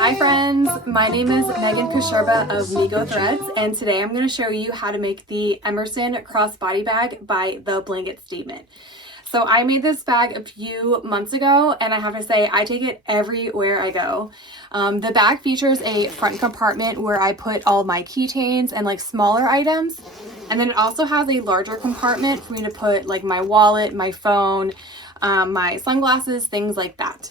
Hi friends, my name is Megan Koshurba of MeKo Threads, and today I'm going to show you how to make the Emerson crossbody bag by the blanket statement. So I made this bag a few months ago, and I have to say I take it everywhere I go. The bag features a front compartment where I put all my keychains and like smaller items, and then it also has a larger compartment for me to put like my wallet, my phone, my sunglasses, things like that.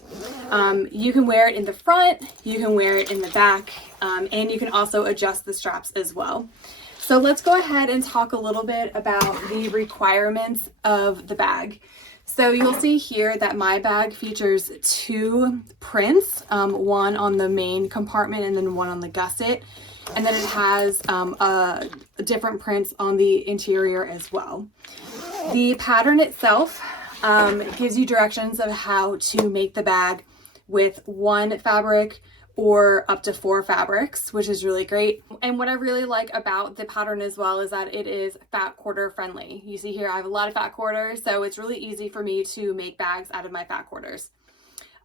You can wear it in the front, you can wear it in the back, and you can also adjust the straps as well. So let's go ahead and talk a little bit about the requirements of the bag. So you'll see here that my bag features two prints, one on the main compartment and then one on the gusset. And then it has different prints on the interior as well. The pattern itself gives you directions of how to make the bag with one fabric or up to 4 fabrics, which is really great. And what I really like about the pattern as well is that it is fat quarter friendly. You see here I have a lot of fat quarters, so it's really easy for me to make bags out of my fat quarters.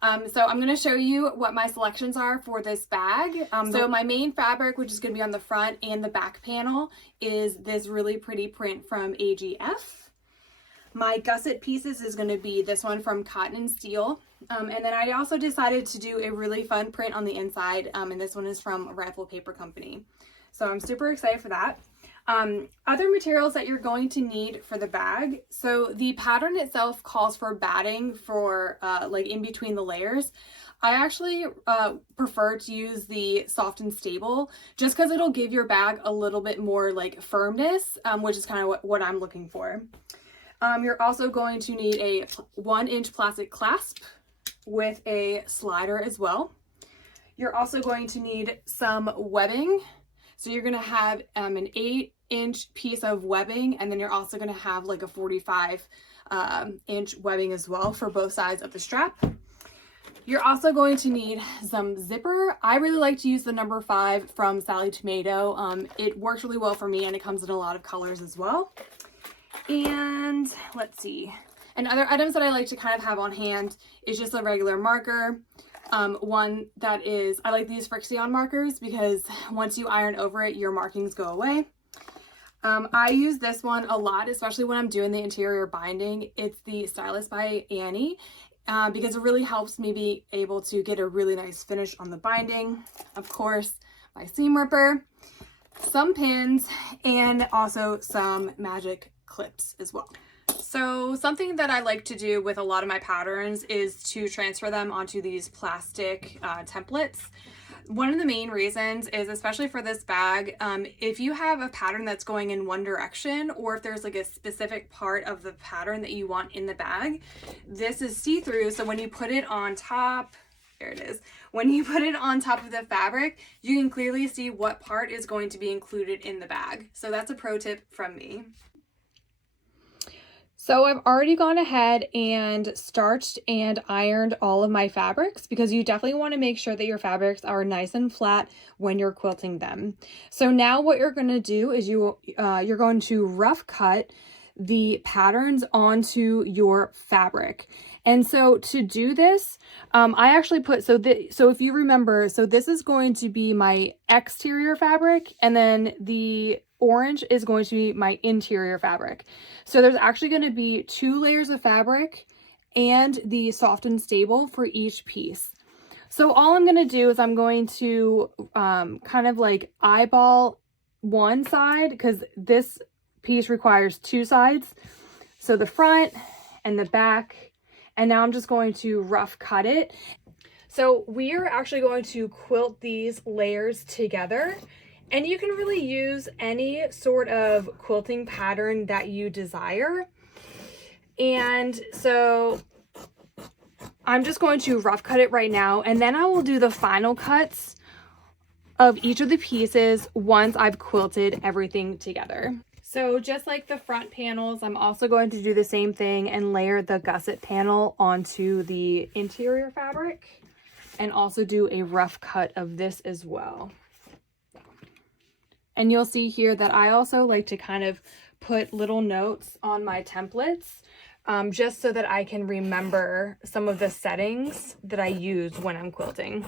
So I'm going to show you what my selections are for this bag. So my main fabric, which is going to be on the front and the back panel, is this really pretty print from AGF. My gusset pieces is going to be this one from Cotton and Steel. And then I also decided to do a really fun print on the inside, and this one is from Rifle Paper Company. So I'm super excited for that. Other materials that you're going to need for the bag. So the pattern itself calls for batting for like in between the layers. I actually prefer to use the Soft and Stable just because it'll give your bag a little bit more like firmness, which is kind of what I'm looking for. You're also going to need a 1-inch plastic clasp with a slider as well. You're also going to need some webbing. So you're going to have an 8-inch piece of webbing, and then you're also going to have like a 45-inch webbing as well for both sides of the strap. You're also going to need some zipper. I really like to use the number 5 from Sally Tomato. It works really well for me, and it comes in a lot of colors as well. And let's see. And other items that I like to kind of have on hand is just a regular marker. One that is, I like these Frixion markers because once you iron over it, your markings go away. I use this one a lot, especially when I'm doing the interior binding. It's the Stylus by Annie because it really helps me be able to get a really nice finish on the binding. Of course, my seam ripper, some pins, and also some magic clips as well. So something that I like to do with a lot of my patterns is to transfer them onto these plastic templates. One of the main reasons is, especially for this bag, if you have a pattern that's going in one direction, or if there's like a specific part of the pattern that you want in the bag, this is see-through. So when you put it on top, there it is. When you put it on top of the fabric, you can clearly see what part is going to be included in the bag. So that's a pro tip from me. So I've already gone ahead and starched and ironed all of my fabrics because you definitely want to make sure that your fabrics are nice and flat when you're quilting them. So now what you're going to do is you're going to rough cut the patterns onto your fabric. And so to do this, I actually put, so if you remember, so this is going to be my exterior fabric, and then the orange is going to be my interior fabric. So there's actually going to be 2 layers of fabric and the Soft and Stable for each piece. So all I'm going to do is I'm going to kind of like eyeball one side because this piece requires 2 sides. So the front and the back. And now I'm just going to rough cut it. So we are actually going to quilt these layers together. And you can really use any sort of quilting pattern that you desire. And so I'm just going to rough cut it right now, and then I will do the final cuts of each of the pieces once I've quilted everything together. So just like the front panels, I'm also going to do the same thing and layer the gusset panel onto the interior fabric, and also do a rough cut of this as well. And you'll see here that I also like to kind of put little notes on my templates just so that I can remember some of the settings that I use when I'm quilting.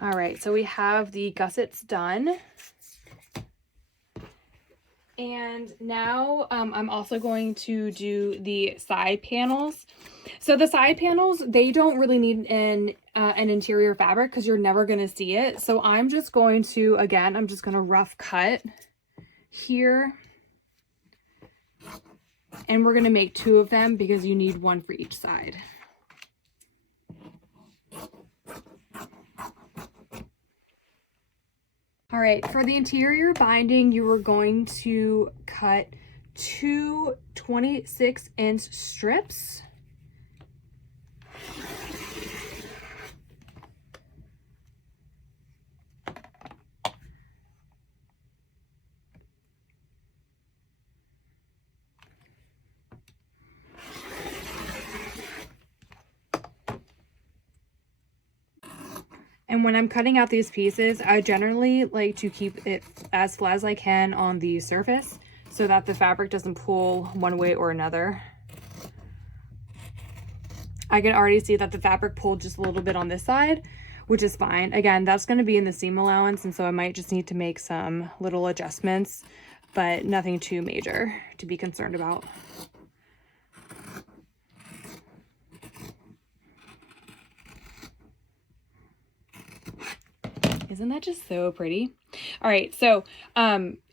All right, so we have the gussets done. And now I'm also going to do the side panels. So the side panels, they don't really need an interior fabric because you're never going to see it. So I'm just going to, again, I'm just going to rough cut here. And we're going to make 2 of them because you need 1 for each side. All right, for the interior binding, you are going to cut 2 26-inch strips. And when I'm cutting out these pieces, I generally like to keep it as flat as I can on the surface so that the fabric doesn't pull one way or another. I can already see that the fabric pulled just a little bit on this side, which is fine. Again, that's going to be in the seam allowance, and so I might just need to make some little adjustments, but nothing too major to be concerned about. Isn't that just so pretty? All right, so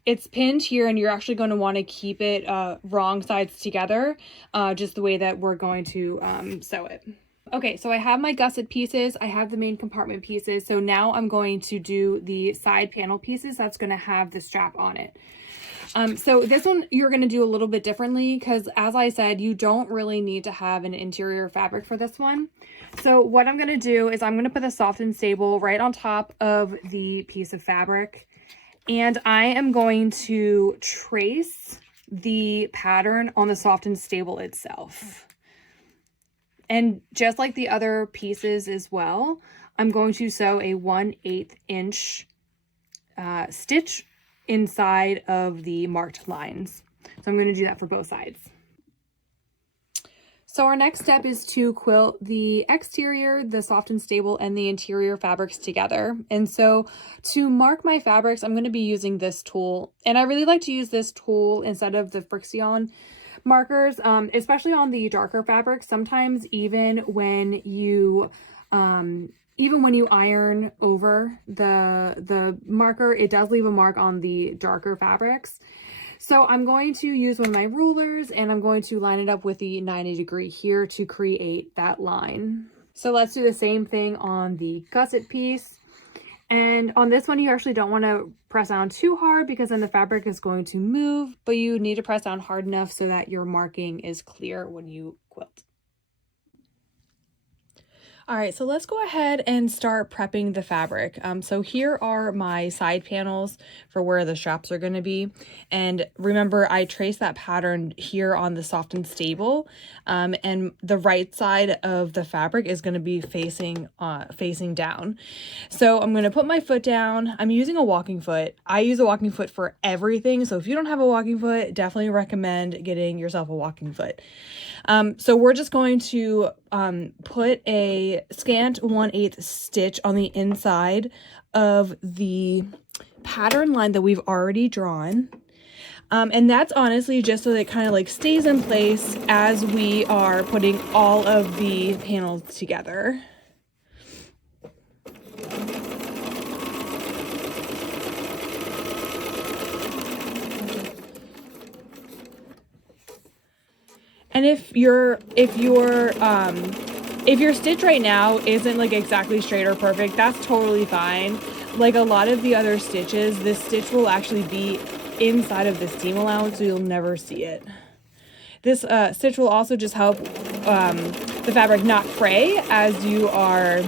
it's pinned here, and you're actually going to want to keep it wrong sides together, just the way that we're going to sew it. Okay, so I have my gusset pieces, I have the main compartment pieces, so now I'm going to do the side panel pieces that's going to have the strap on it. So this one you're going to do a little bit differently because, as I said, you don't really need to have an interior fabric for this one. So what I'm going to do is I'm going to put the soft and stable right on top of the piece of fabric, and I am going to trace the pattern on the soft and stable itself. And just like the other pieces as well, I'm going to sew a 1/8 inch stitch inside of the marked lines. So I'm going to do that for both sides. So our next step is to quilt the exterior, the soft and stable, and the interior fabrics together. And so to mark my fabrics, I'm going to be using this tool. And I really like to use this tool instead of the friction markers, especially on the darker fabrics. Sometimes even when you iron over the marker, it does leave a mark on the darker fabrics. So I'm going to use one of my rulers, and I'm going to line it up with the 90-degree here to create that line. So let's do the same thing on the gusset piece. And on this one, you actually don't want to press down too hard because then the fabric is going to move, but you need to press down hard enough so that your marking is clear when you quilt. All right, so let's go ahead and start prepping the fabric. So here are my side panels for where the straps are going to be. And remember, I traced that pattern here on the soft and stable. And the right side of the fabric is going to be facing down. So I'm going to put my foot down. I'm using a walking foot. I use a walking foot for everything. So if you don't have a walking foot, definitely recommend getting yourself a walking foot. So we're just going to put a scant 1/8 stitch on the inside of the pattern line that we've already drawn. And that's honestly just so that it kind of like stays in place as we are putting all of the panels together. And if your stitch right now isn't like exactly straight or perfect, that's totally fine. Like a lot of the other stitches, this stitch will actually be inside of the seam allowance, so you'll never see it. This stitch will also just help the fabric not fray as you are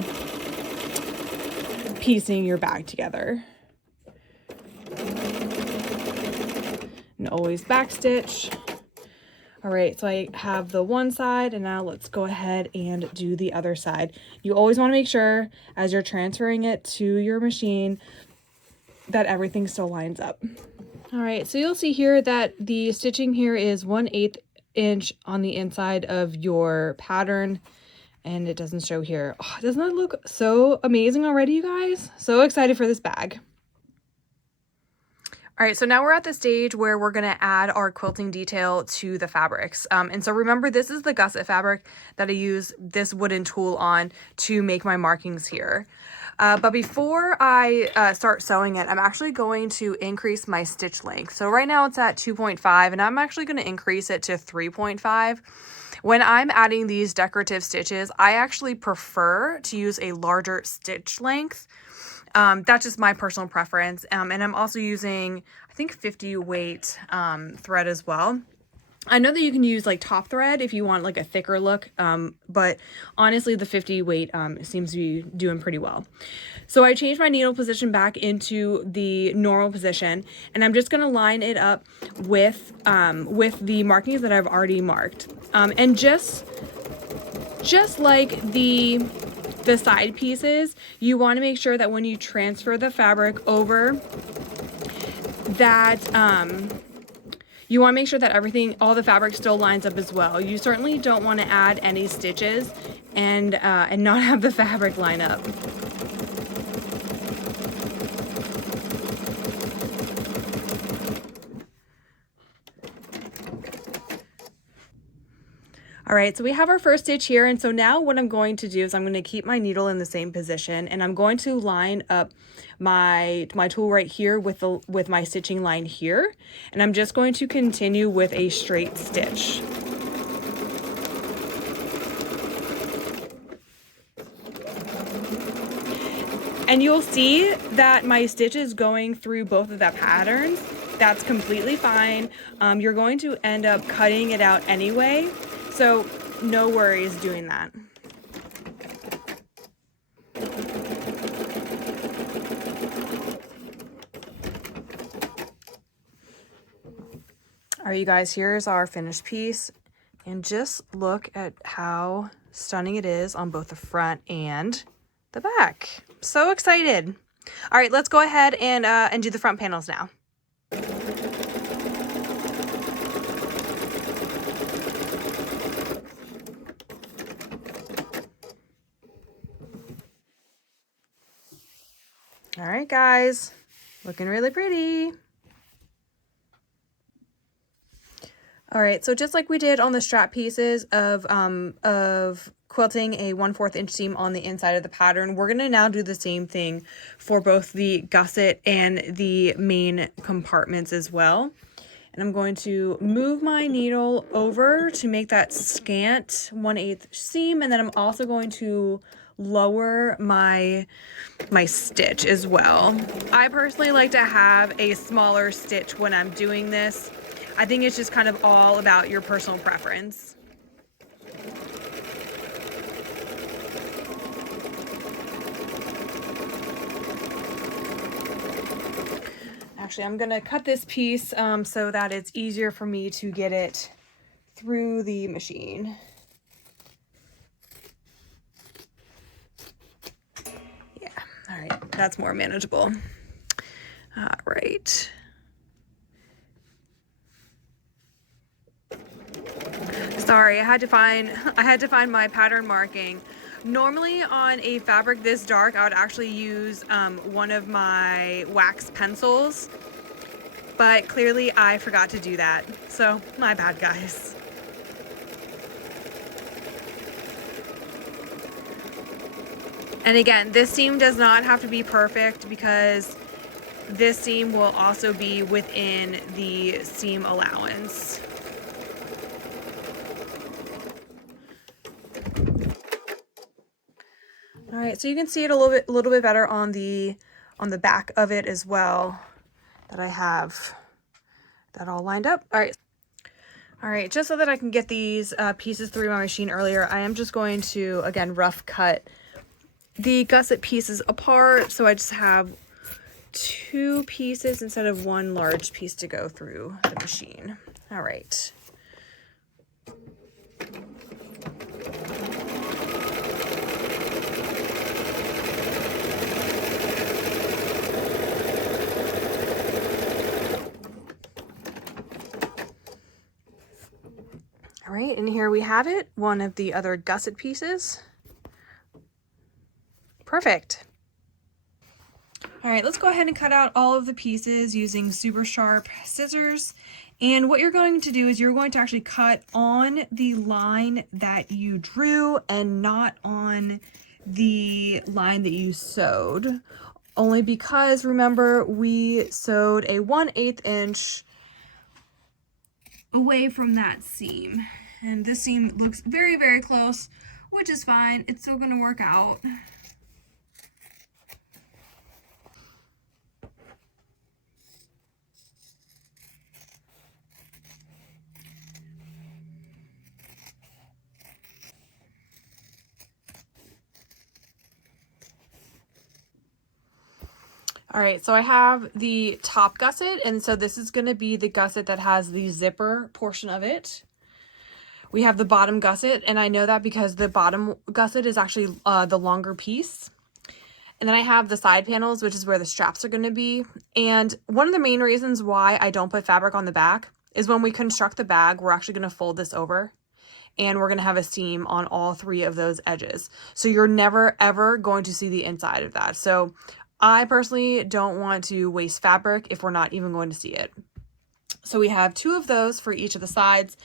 piecing your bag together. And always back stitch. All right, so I have the one side, and now let's go ahead and do the other side. You always want to make sure as you're transferring it to your machine that everything still lines up. All right, so you'll see here that the stitching here is 1/8 inch on the inside of your pattern and it doesn't show here. Oh, doesn't that look so amazing already, you guys? So excited for this bag. All right, so now we're at the stage where we're gonna add our quilting detail to the fabrics. And so remember, this is the gusset fabric that I use this wooden tool on to make my markings here. But before I start sewing it, I'm actually going to increase my stitch length. So right now it's at 2.5, and I'm actually gonna increase it to 3.5. When I'm adding these decorative stitches, I actually prefer to use a larger stitch length. That's just my personal preference. And I'm also using, I think, 50 weight thread as well. I know that you can use like top thread if you want like a thicker look, but honestly the 50 weight seems to be doing pretty well. So I changed my needle position back into the normal position, and I'm just gonna line it up with the markings that I've already marked. And just like the side pieces, you want to make sure that when you transfer the fabric over, that you want to make sure that all the fabric still lines up as well. You certainly don't want to add any stitches and not have the fabric line up. All right, so we have our first stitch here, and so now what I'm going to do is I'm going to keep my needle in the same position, and I'm going to line up my tool right here with my stitching line here, and I'm just going to continue with a straight stitch. And you'll see that my stitch is going through both of the patterns. That's completely fine. You're going to end up cutting it out anyway, so no worries doing that. All right, you guys, here's our finished piece. And just look at how stunning it is on both the front and the back. So excited. All right, let's go ahead and do the front panels now. All right, guys, looking really pretty. All right, so just like we did on the strap pieces of quilting a 1/4 inch seam on the inside of the pattern, we're gonna now do the same thing for both the gusset and the main compartments as well. And I'm going to move my needle over to make that scant 1/8 seam, and then I'm also going to lower my stitch as well. I personally like to have a smaller stitch when I'm doing this. I think it's just kind of all about your personal preference. Actually, I'm gonna cut this piece so that it's easier for me to get it through the machine. Yeah, all right, that's more manageable. All right. Sorry, I had to find my pattern marking. Normally on a fabric this dark, I would actually use one of my wax pencils, but clearly I forgot to do that. So my bad, guys. And again, this seam does not have to be perfect because this seam will also be within the seam allowance. All right, so you can see it a little bit better on the back of it as well, that I have that all lined up. All right, just so that I can get these pieces through my machine earlier, I am just going to, again, rough cut the gusset pieces apart, so I just have 2 pieces instead of 1 large piece to go through the machine. All right. All right, and here we have it, one of the other gusset pieces. Perfect. All right, let's go ahead and cut out all of the pieces using super sharp scissors. And what you're going to do is you're going to actually cut on the line that you drew and not on the line that you sewed. Only because, remember, we sewed a 1/8 inch away from that seam. And this seam looks very, very close, which is fine. It's still going to work out. All right, so I have the top gusset, and so this is going to be the gusset that has the zipper portion of it. We have the bottom gusset, and I know that because the bottom gusset is actually the longer piece. And then I have the side panels, which is where the straps are going to be. And one of the main reasons why I don't put fabric on the back is when we construct the bag, we're actually going to fold this over. And we're going to have a seam on all 3 of those edges. So you're never, ever going to see the inside of that. So I personally don't want to waste fabric if we're not even going to see it. So we have 2 of those for each of the sides.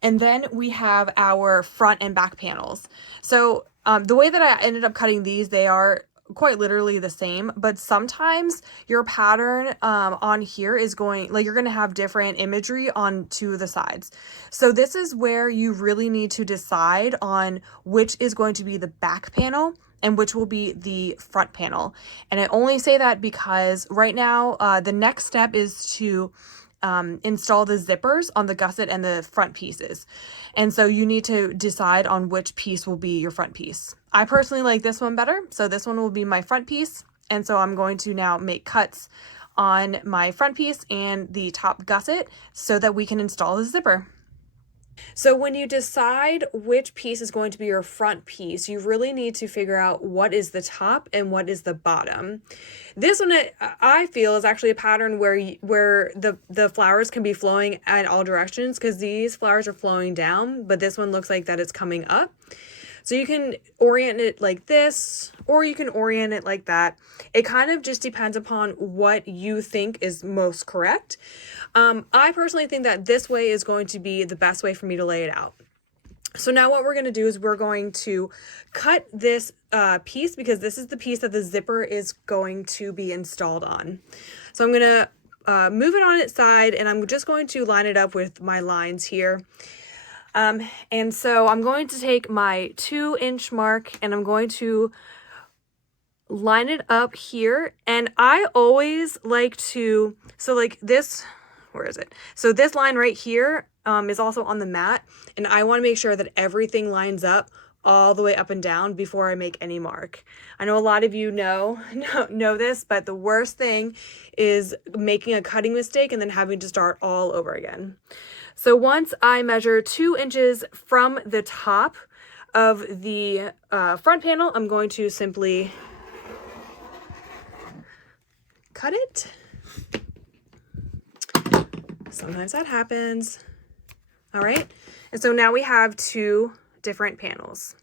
And then we have our front and back panels. So the way that I ended up cutting these, they are quite literally the same, but sometimes your pattern on here is going, like, you're going to have different imagery on 2 of the sides. So this is where you really need to decide on which is going to be the back panel and which will be the front panel. And I only say that because right now the next step is to install the zippers on the gusset and the front pieces. And so you need to decide on which piece will be your front piece. I personally like this one better, so this one will be my front piece. And so I'm going to now make cuts on my front piece and the top gusset so that we can install the zipper. So when you decide which piece is going to be your front piece, you really need to figure out what is the top and what is the bottom. This one, I feel, is actually a pattern where the flowers can be flowing in all directions, because these flowers are flowing down, but this one looks like that it's coming up. So you can orient it like this, or you can orient it like that. It kind of just depends upon what you think is most correct. I personally think that this way is going to be the best way for me to lay it out. So now what we're going to do is we're going to cut this piece, because this is the piece that the zipper is going to be installed on. So I'm going to move it on its side, and I'm just going to line it up with my lines here. And so I'm going to take my 2-inch mark and I'm going to line it up here. And I always like to, so like this, where is it? So this line right here is also on the mat, and I want to make sure that everything lines up all the way up and down before I make any mark. I know a lot of you know this, but the worst thing is making a cutting mistake and then having to start all over again. So once I measure 2 inches from the top of the front panel, I'm going to simply cut it. Sometimes that happens. All right. And so now we have 2 different panels.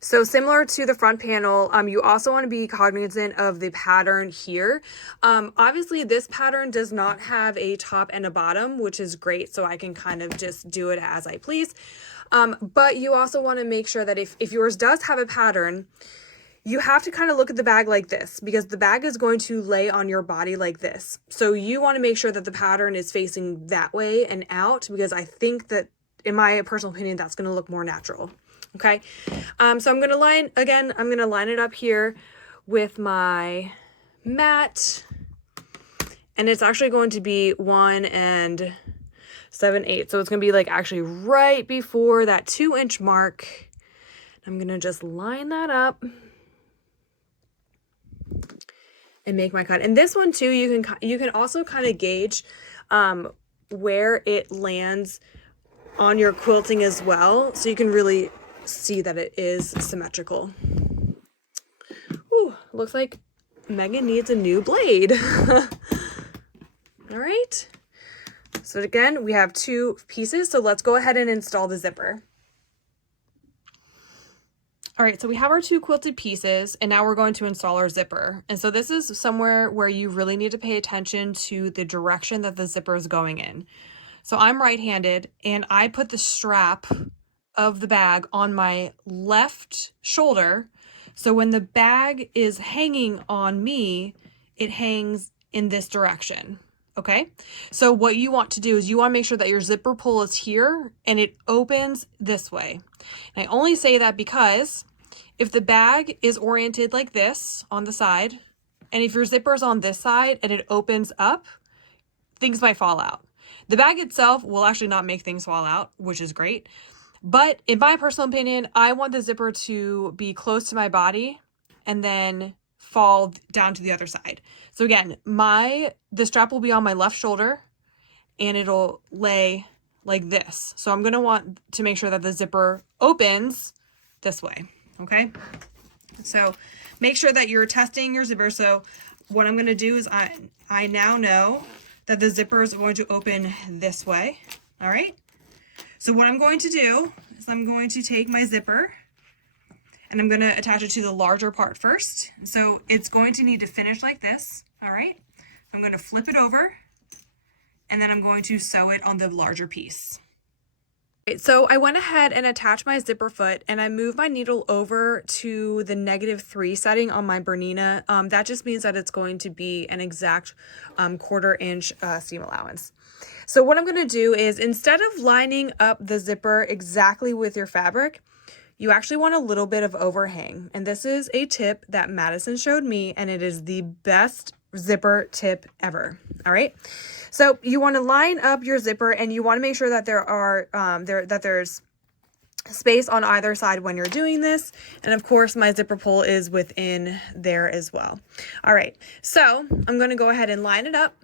So similar to the front panel, you also want to be cognizant of the pattern here. Obviously this pattern does not have a top and a bottom, which is great. So I can kind of just do it as I please. But you also want to make sure that if yours does have a pattern, you have to kind of look at the bag like this, because the bag is going to lay on your body like this. So you want to make sure that the pattern is facing that way and out, because I think that, in my personal opinion, that's going to look more natural. Okay. So I'm going to line it up here with my mat, and it's actually going to be 1 7/8. So it's going to be like actually right before that 2-inch mark. I'm going to just line that up and make my cut. And this one too, you can also kind of gauge where it lands on your quilting as well, so you can really see that it is symmetrical. Ooh, looks like Megan needs a new blade. All right. So again, we have 2 pieces, so let's go ahead and install the zipper. All right, so we have our 2 quilted pieces, and now we're going to install our zipper. And so this is somewhere where you really need to pay attention to the direction that the zipper is going in. So I'm right-handed, and I put the strap of the bag on my left shoulder. So when the bag is hanging on me, it hangs in this direction. Okay, so what you want to do is you want to make sure that your zipper pull is here and it opens this way. And I only say that because if the bag is oriented like this on the side, and if your zipper is on this side and it opens up, things might fall out. The bag itself will actually not make things fall out, which is great. But in my personal opinion, I want the zipper to be close to my body and then fall down to the other side. So again, the strap will be on my left shoulder and it'll lay like this. So I'm going to want to make sure that the zipper opens this way. Okay. So make sure that you're testing your zipper. So what I'm going to do is I now know that the zipper is going to open this way. All right. So what I'm going to do is I'm going to take my zipper and I'm going to attach it to the larger part first. So it's going to need to finish like this. All right. I'm going to flip it over and then I'm going to sew it on the larger piece. So I went ahead and attached my zipper foot and I moved my needle over to the -3 setting on my Bernina. That just means that it's going to be an exact 1/4 inch seam allowance. So what I'm going to do is instead of lining up the zipper exactly with your fabric, you actually want a little bit of overhang. And this is a tip that Madison showed me and it is the best zipper tip ever. All right. So you want to line up your zipper and you want to make sure that there's space on either side when you're doing this. And of course, my zipper pull is within there as well. All right. So I'm going to go ahead and line it up.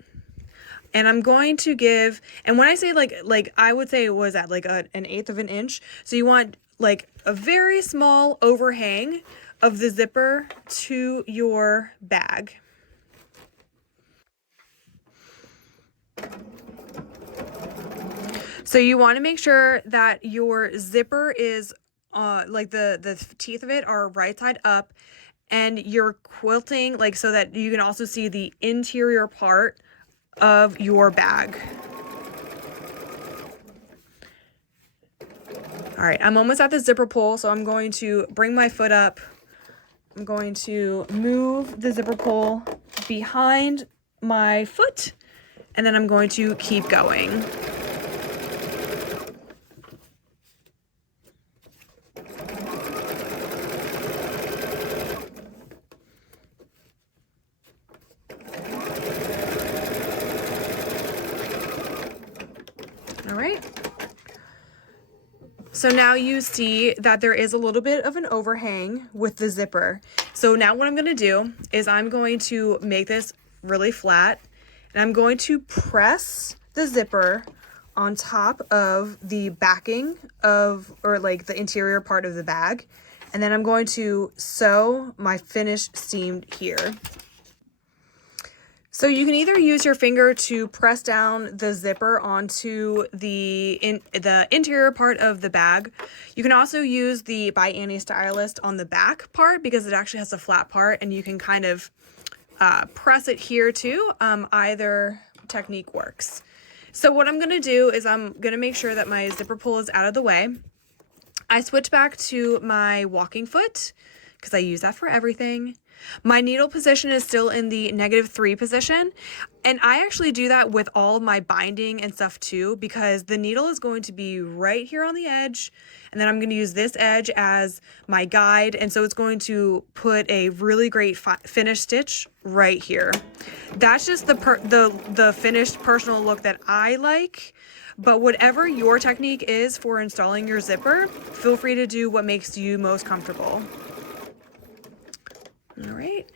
And I'm going to give, and when I say like I would say it was at like an 1/8 of an inch. So you want like a very small overhang of the zipper to your bag. So you want to make sure that your zipper is like the teeth of it are right side up and you're quilting like so that you can also see the interior part of your bag. All right, I'm almost at the zipper pull, so I'm going to bring my foot up. I'm going to move the zipper pull behind my foot, and then I'm going to keep going. All right. So now you see that there is a little bit of an overhang with the zipper. So now what I'm going to do is I'm going to make this really flat and I'm going to press the zipper on top of the backing of, or like the interior part of the bag. And then I'm going to sew my finished seam here. So you can either use your finger to press down the zipper onto the interior part of the bag. You can also use the by Annie Stylist on the back part because it actually has a flat part and you can kind of press it here too. Either technique works. So what I'm going to do is I'm going to make sure that my zipper pull is out of the way. I switch back to my walking foot because I use that for everything. My needle position is still in the -3 position. And I actually do that with all of my binding and stuff too, because the needle is going to be right here on the edge. And then I'm going to use this edge as my guide. And so it's going to put a really great finished stitch right here. That's just the finished personal look that I like. But whatever your technique is for installing your zipper, feel free to do what makes you most comfortable. All right.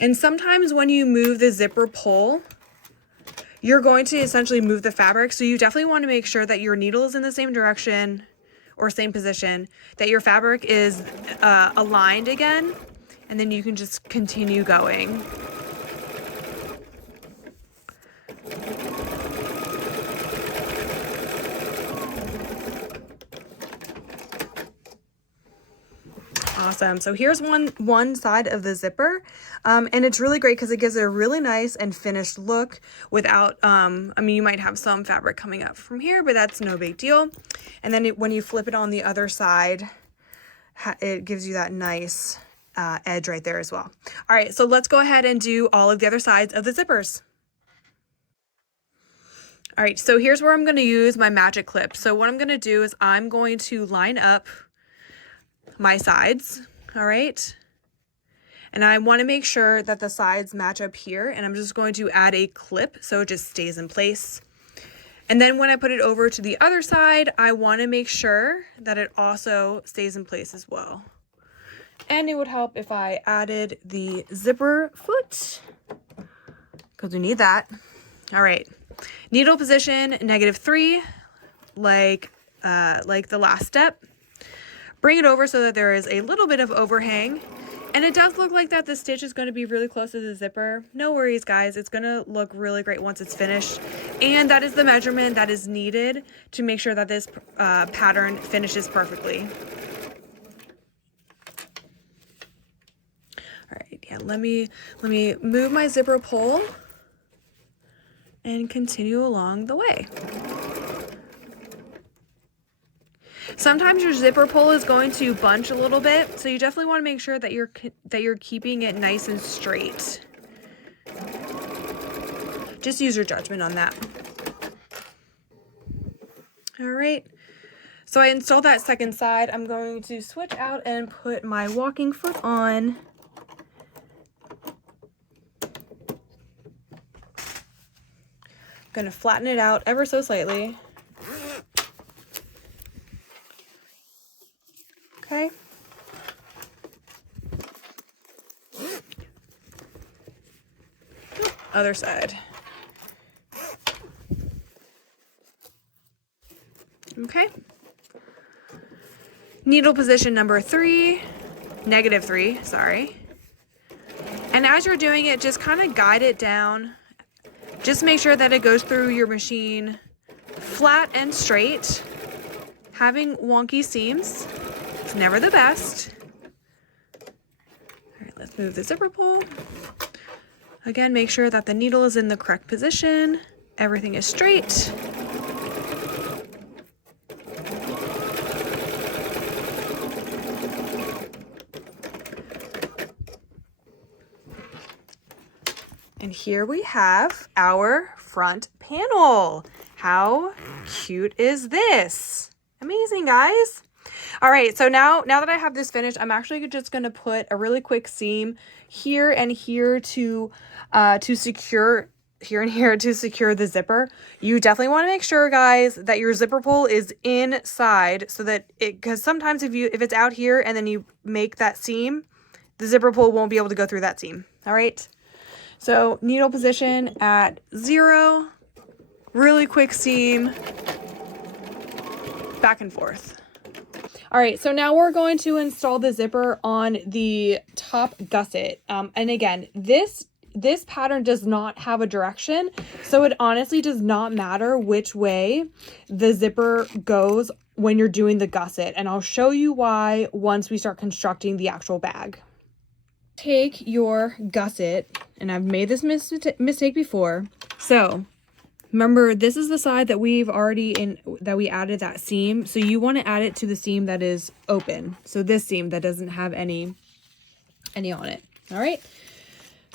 And sometimes when you move the zipper pull, you're going to essentially move the fabric. So you definitely want to make sure that your needle is in the same direction or same position, that your fabric is aligned again, and then you can just continue going. Awesome. So here's one side of the zipper, and it's really great because it gives it a really nice and finished look without, I mean, you might have some fabric coming up from here, but that's no big deal. And then when you flip it on the other side, it gives you that nice edge right there as well. All right, so let's go ahead and do all of the other sides of the zippers. All right, so here's where I'm going to use my magic clip. So what I'm going to do is I'm going to line up my sides, all right? And I want to make sure that the sides match up here, and I'm just going to add a clip so it just stays in place. And then when I put it over to the other side, I want to make sure that it also stays in place as well. And it would help if I added the zipper foot, because we need that. All right, needle position -3, like the last step. Bring it over so that there is a little bit of overhang. And it does look like that the stitch is going to be really close to the zipper. No worries, guys. It's going to look really great once it's finished. And that is the measurement that is needed to make sure that this pattern finishes perfectly. All right, yeah, let me move my zipper pole and continue along the way. Sometimes your zipper pull is going to bunch a little bit, so you definitely want to make sure that you're keeping it nice and straight. Just use your judgment on that. All right, so I installed that second side. I'm going to switch out and put my walking foot on. I'm going to flatten it out ever so slightly. Okay. Other side. Okay. Needle position -3, -3, sorry. And as you're doing it, just kind of guide it down. Just make sure that it goes through your machine flat and straight. Having wonky seams, it's never the best. All right, let's move the zipper pull. Again, make sure that the needle is in the correct position. Everything is straight. And here we have our front panel. How cute is this? Amazing, guys. All right, so now that I have this finished, I'm actually just going to put a really quick seam here and here to secure the zipper. You definitely want to make sure, guys, that your zipper pull is inside, so that because sometimes if it's out here and then you make that seam, the zipper pull won't be able to go through that seam. All right, so needle position at 0, really quick seam, back and forth. All right, so now we're going to install the zipper on the top gusset. And again, this pattern does not have a direction, so it honestly does not matter which way the zipper goes when you're doing the gusset. And I'll show you why once we start constructing the actual bag. Take your gusset, and I've made this mistake before. So remember, this is the side that we added that seam. So you want to add it to the seam that is open. So this seam that doesn't have any on it. All right.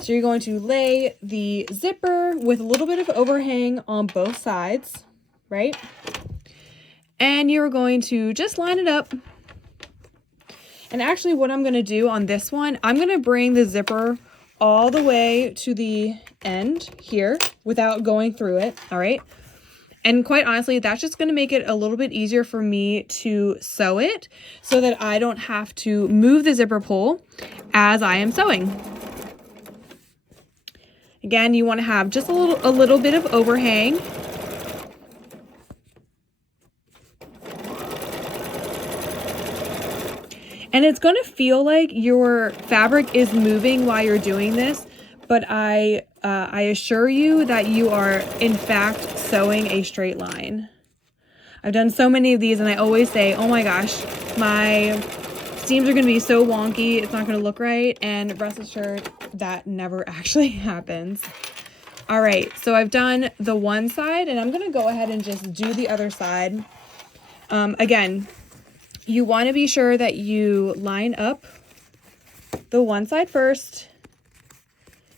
So you're going to lay the zipper with a little bit of overhang on both sides, right? And you're going to just line it up. And actually what I'm going to do on this one, I'm going to bring the zipper all the way to the end here without going through it. All right. And quite honestly, that's just going to make it a little bit easier for me to sew it so that I don't have to move the zipper pull as I am sewing. Again, you want to have just a little bit of overhang. And it's going to feel like your fabric is moving while you're doing this, but I assure you that you are in fact sewing a straight line. I've done so many of these and I always say, oh my gosh, my seams are going to be so wonky, it's not going to look right, and rest assured that never actually happens. All right, so I've done the one side, and I'm going to go ahead and just do the other side. Again, you want to be sure that you line up the one side first.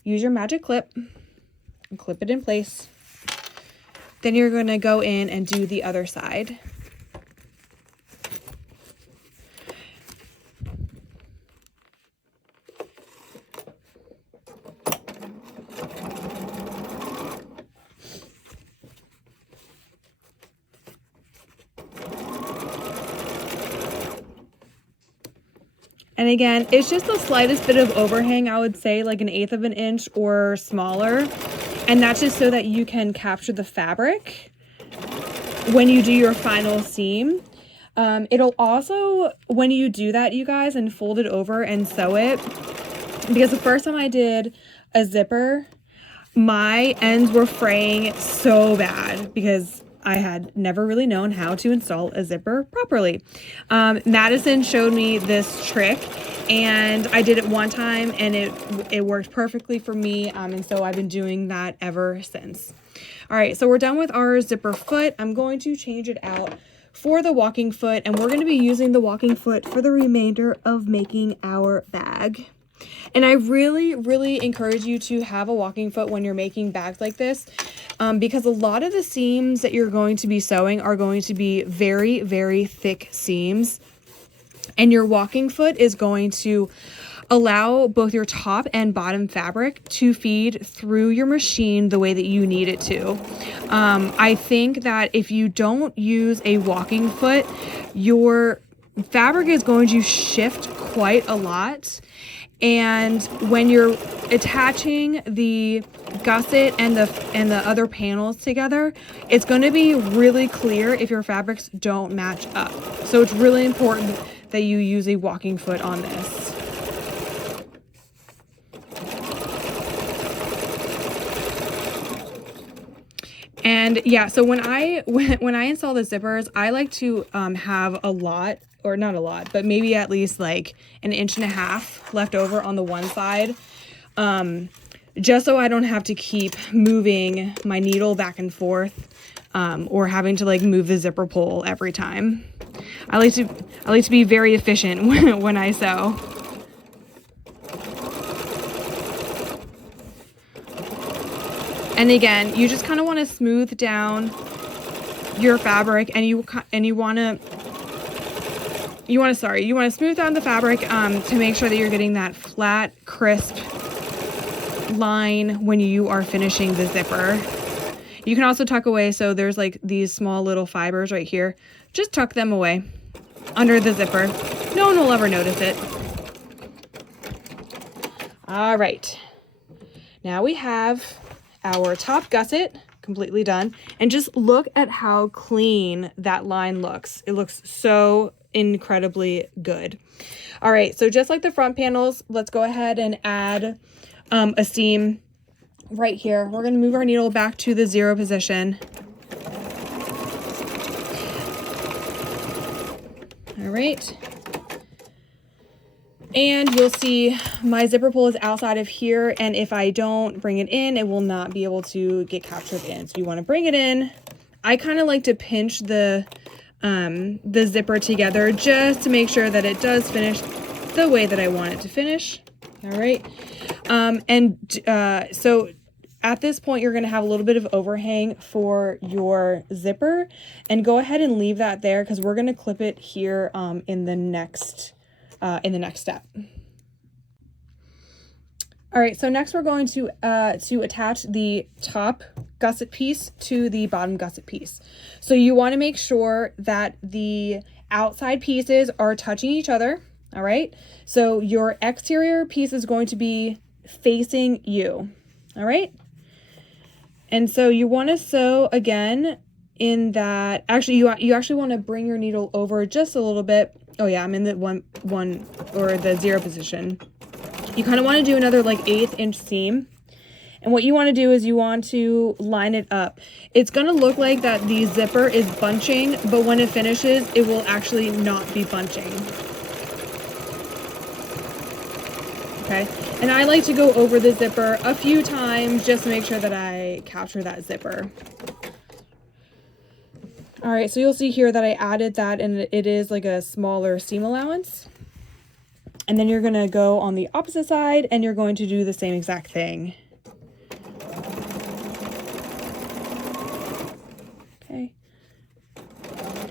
Use your magic clip and clip it in place. Then you're going to go in and do the other side. And again, it's just the slightest bit of overhang, I would say like 1/8 of an inch or smaller. And that's just so that you can capture the fabric when you do your final seam. It'll also, when you do that, you guys, and fold it over and sew it, because the first time I did a zipper, my ends were fraying so bad because I had never really known how to install a zipper properly. Madison showed me this trick, and I did it one time, and it worked perfectly for me, and so I've been doing that ever since. All right, so we're done with our zipper foot. I'm going to change it out for the walking foot, and we're going to be using the walking foot for the remainder of making our bag. And I really, really encourage you to have a walking foot when you're making bags like this, because a lot of the seams that you're going to be sewing are going to be very, very thick seams. And your walking foot is going to allow both your top and bottom fabric to feed through your machine the way that you need it to. I think that if you don't use a walking foot, your fabric is going to shift quite a lot. And when you're attaching the gusset and the other panels together, it's going to be really clear if your fabrics don't match up. So it's really important that you use a walking foot on this. And yeah, so when I install the zippers, I like to have a lot, or not a lot, but maybe at least like 1.5 inches left over on the one side, just so I don't have to keep moving my needle back and forth, or having to like move the zipper pull every time. I like to be very efficient when I sew. And again, you just kind of want to smooth down your fabric, and you want to smooth down the fabric to make sure that you're getting that flat, crisp line when you are finishing the zipper. You can also tuck away, so there's like these small little fibers right here. Just tuck them away under the zipper. No one will ever notice it. All right. Now we have our top gusset completely done, and just look at how clean that line looks. It looks so incredibly good. All right, so just like the front panels, let's go ahead and add a seam right here. We're going to move our needle back to the 0 position. All right. And you'll see my zipper pull is outside of here, and if I don't bring it in, it will not be able to get captured in. So you want to bring it in. I kind of like to pinch the zipper together just to make sure that it does finish the way that I want it to finish. All right. So at this point, you're going to have a little bit of overhang for your zipper, and go ahead and leave that there because we're going to clip it here in the next step. All right, so next we're going to attach the top gusset piece to the bottom gusset piece. So you want to make sure that the outside pieces are touching each other. All right, so your exterior piece is going to be facing you. All right, and so you want to sew again in that. Actually, you actually want to bring your needle over just a little bit. Oh yeah, I'm in the one or the 0 position. You kind of want to do another like 1/8 inch seam. And what you want to do is you want to line it up. It's going to look like that the zipper is bunching, but when it finishes, it will actually not be bunching. okay? And I like to go over the zipper a few times just to make sure that I capture that zipper. All right, so you'll see here that I added that, and it is like a smaller seam allowance. And then you're gonna go on the opposite side and you're going to do the same exact thing. Okay.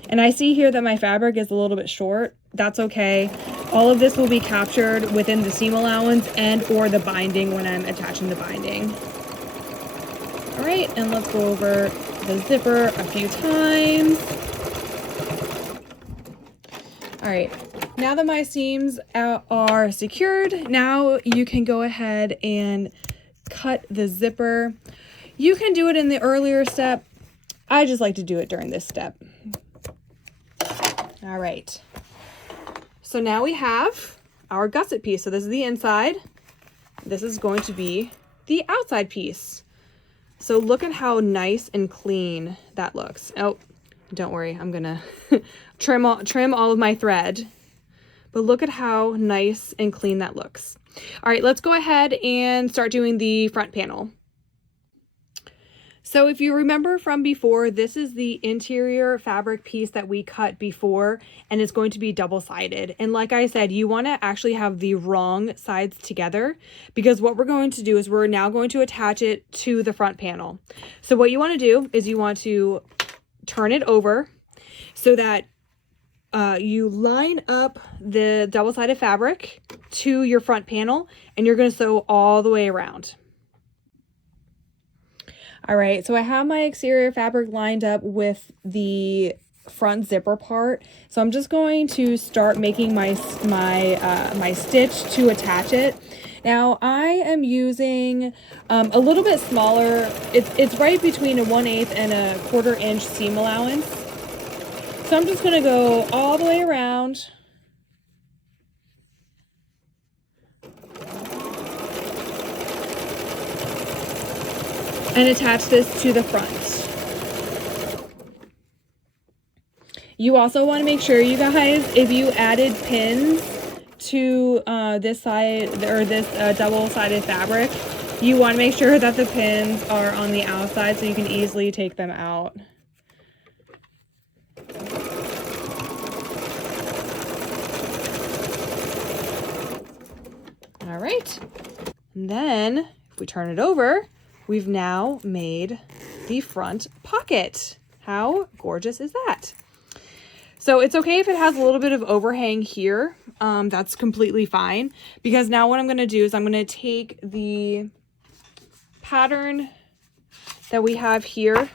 And I see here that my fabric is a little bit short. That's okay. All of this will be captured within the seam allowance and or the binding when I'm attaching the binding. All right, and let's go over the zipper a few times. All right, now that my seams are secured, now you can go ahead and cut the zipper. You can do it in the earlier step. I just like to do it during this step. All right, so now we have our gusset piece. So this is the inside. This is going to be the outside piece. So look at how nice and clean that looks. Oh, don't worry, I'm gonna trim all of my thread. But look at how nice and clean that looks. All right, let's go ahead and start doing the front panel. So if you remember from before, this is the interior fabric piece that we cut before, and it's going to be double-sided. And like I said, you want to actually have the wrong sides together, because what we're going to do is we're now going to attach it to the front panel. So what you want to do is you want to turn it over so that you line up the double-sided fabric to your front panel, and you're going to sew all the way around. All right, so I have my exterior fabric lined up with the front zipper part. So I'm just going to start making my stitch to attach it. Now I am using a little bit smaller. It's right between a 1/8 and a 1/4 inch seam allowance. So I'm just gonna go all the way around. And attach this to the front. You also want to make sure, you guys, if you added pins to this side or this double-sided fabric, you want to make sure that the pins are on the outside so you can easily take them out. All right. And then if we turn it over, we've now made the front pocket. How gorgeous is that? So it's okay if it has a little bit of overhang here. That's completely fine, because now what I'm going to do is I'm going to take the pattern that we have here,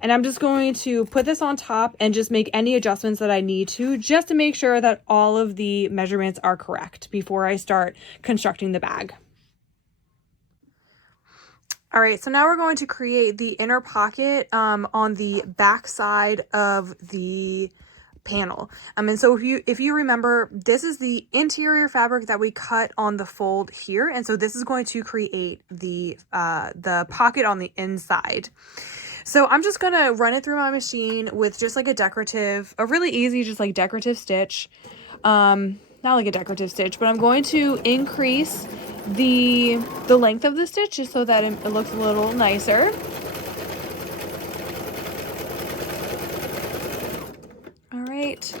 and I'm just going to put this on top and just make any adjustments that I need to, just to make sure that all of the measurements are correct before I start constructing the bag. All right, so now we're going to create the inner pocket on the back side of the panel. And so if you remember, this is the interior fabric that we cut on the fold here, and so this is going to create the pocket on the inside. So I'm just gonna run it through my machine with just like a really easy, just like decorative stitch. Not like a decorative stitch, but I'm going to increase the length of the stitch just so that it looks a little nicer. All right.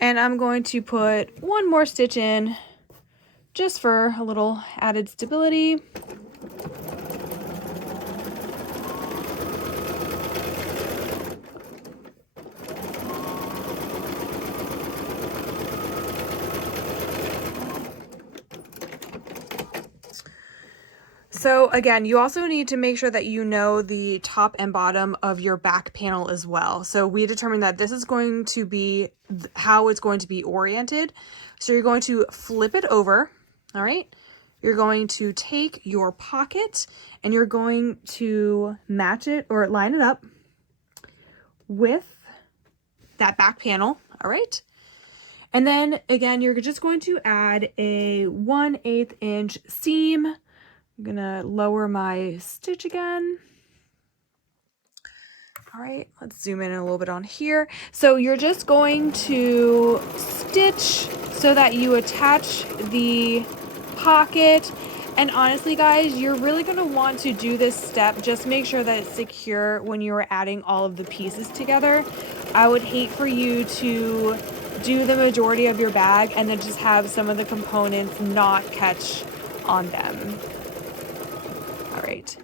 And I'm going to put one more stitch in just for a little added stability. So again, you also need to make sure that you know the top and bottom of your back panel as well. So we determined that this is going to be how it's going to be oriented. So you're going to flip it over, all right? You're going to take your pocket and you're going to match it or line it up with that back panel, all right? And then again, you're just going to add a 1/8 inch seam. I'm gonna lower my stitch again. All right, let's zoom in a little bit on here. So you're just going to stitch so that you attach the pocket. And honestly, guys, you're really going to want to do this step. Just make sure that it's secure when you're adding all of the pieces together. I would hate for you to do the majority of your bag and then just have some of the components not catch on them. All right.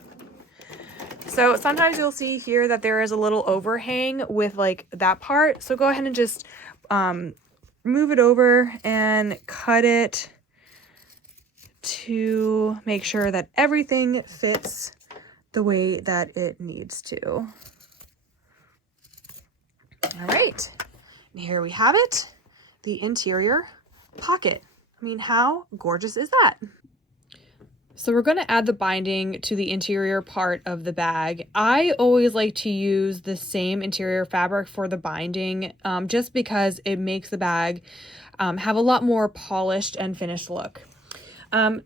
So sometimes you'll see here that there is a little overhang with like that part. So go ahead and just move it over and cut it to make sure that everything fits the way that it needs to. All right, and here we have it, the interior pocket. I mean, how gorgeous is that? So we're going to add the binding to the interior part of the bag. I always like to use the same interior fabric for the binding, just because it makes the bag have a lot more polished and finished look.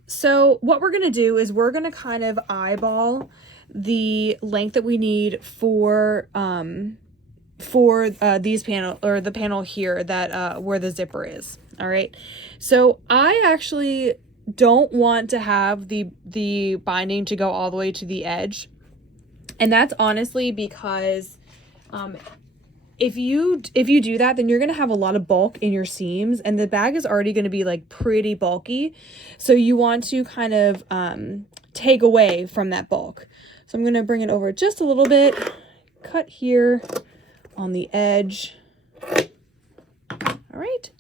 So what we're going to do is we're going to kind of eyeball the length that we need for these panel, or the panel here that where the zipper is. All right. So I actually don't want to have the binding to go all the way to the edge. And that's honestly because if you do that, then you're going to have a lot of bulk in your seams, and the bag is already going to be like pretty bulky. So you want to kind of take away from that bulk. So I'm going to bring it over just a little bit, cut here on the edge. All right.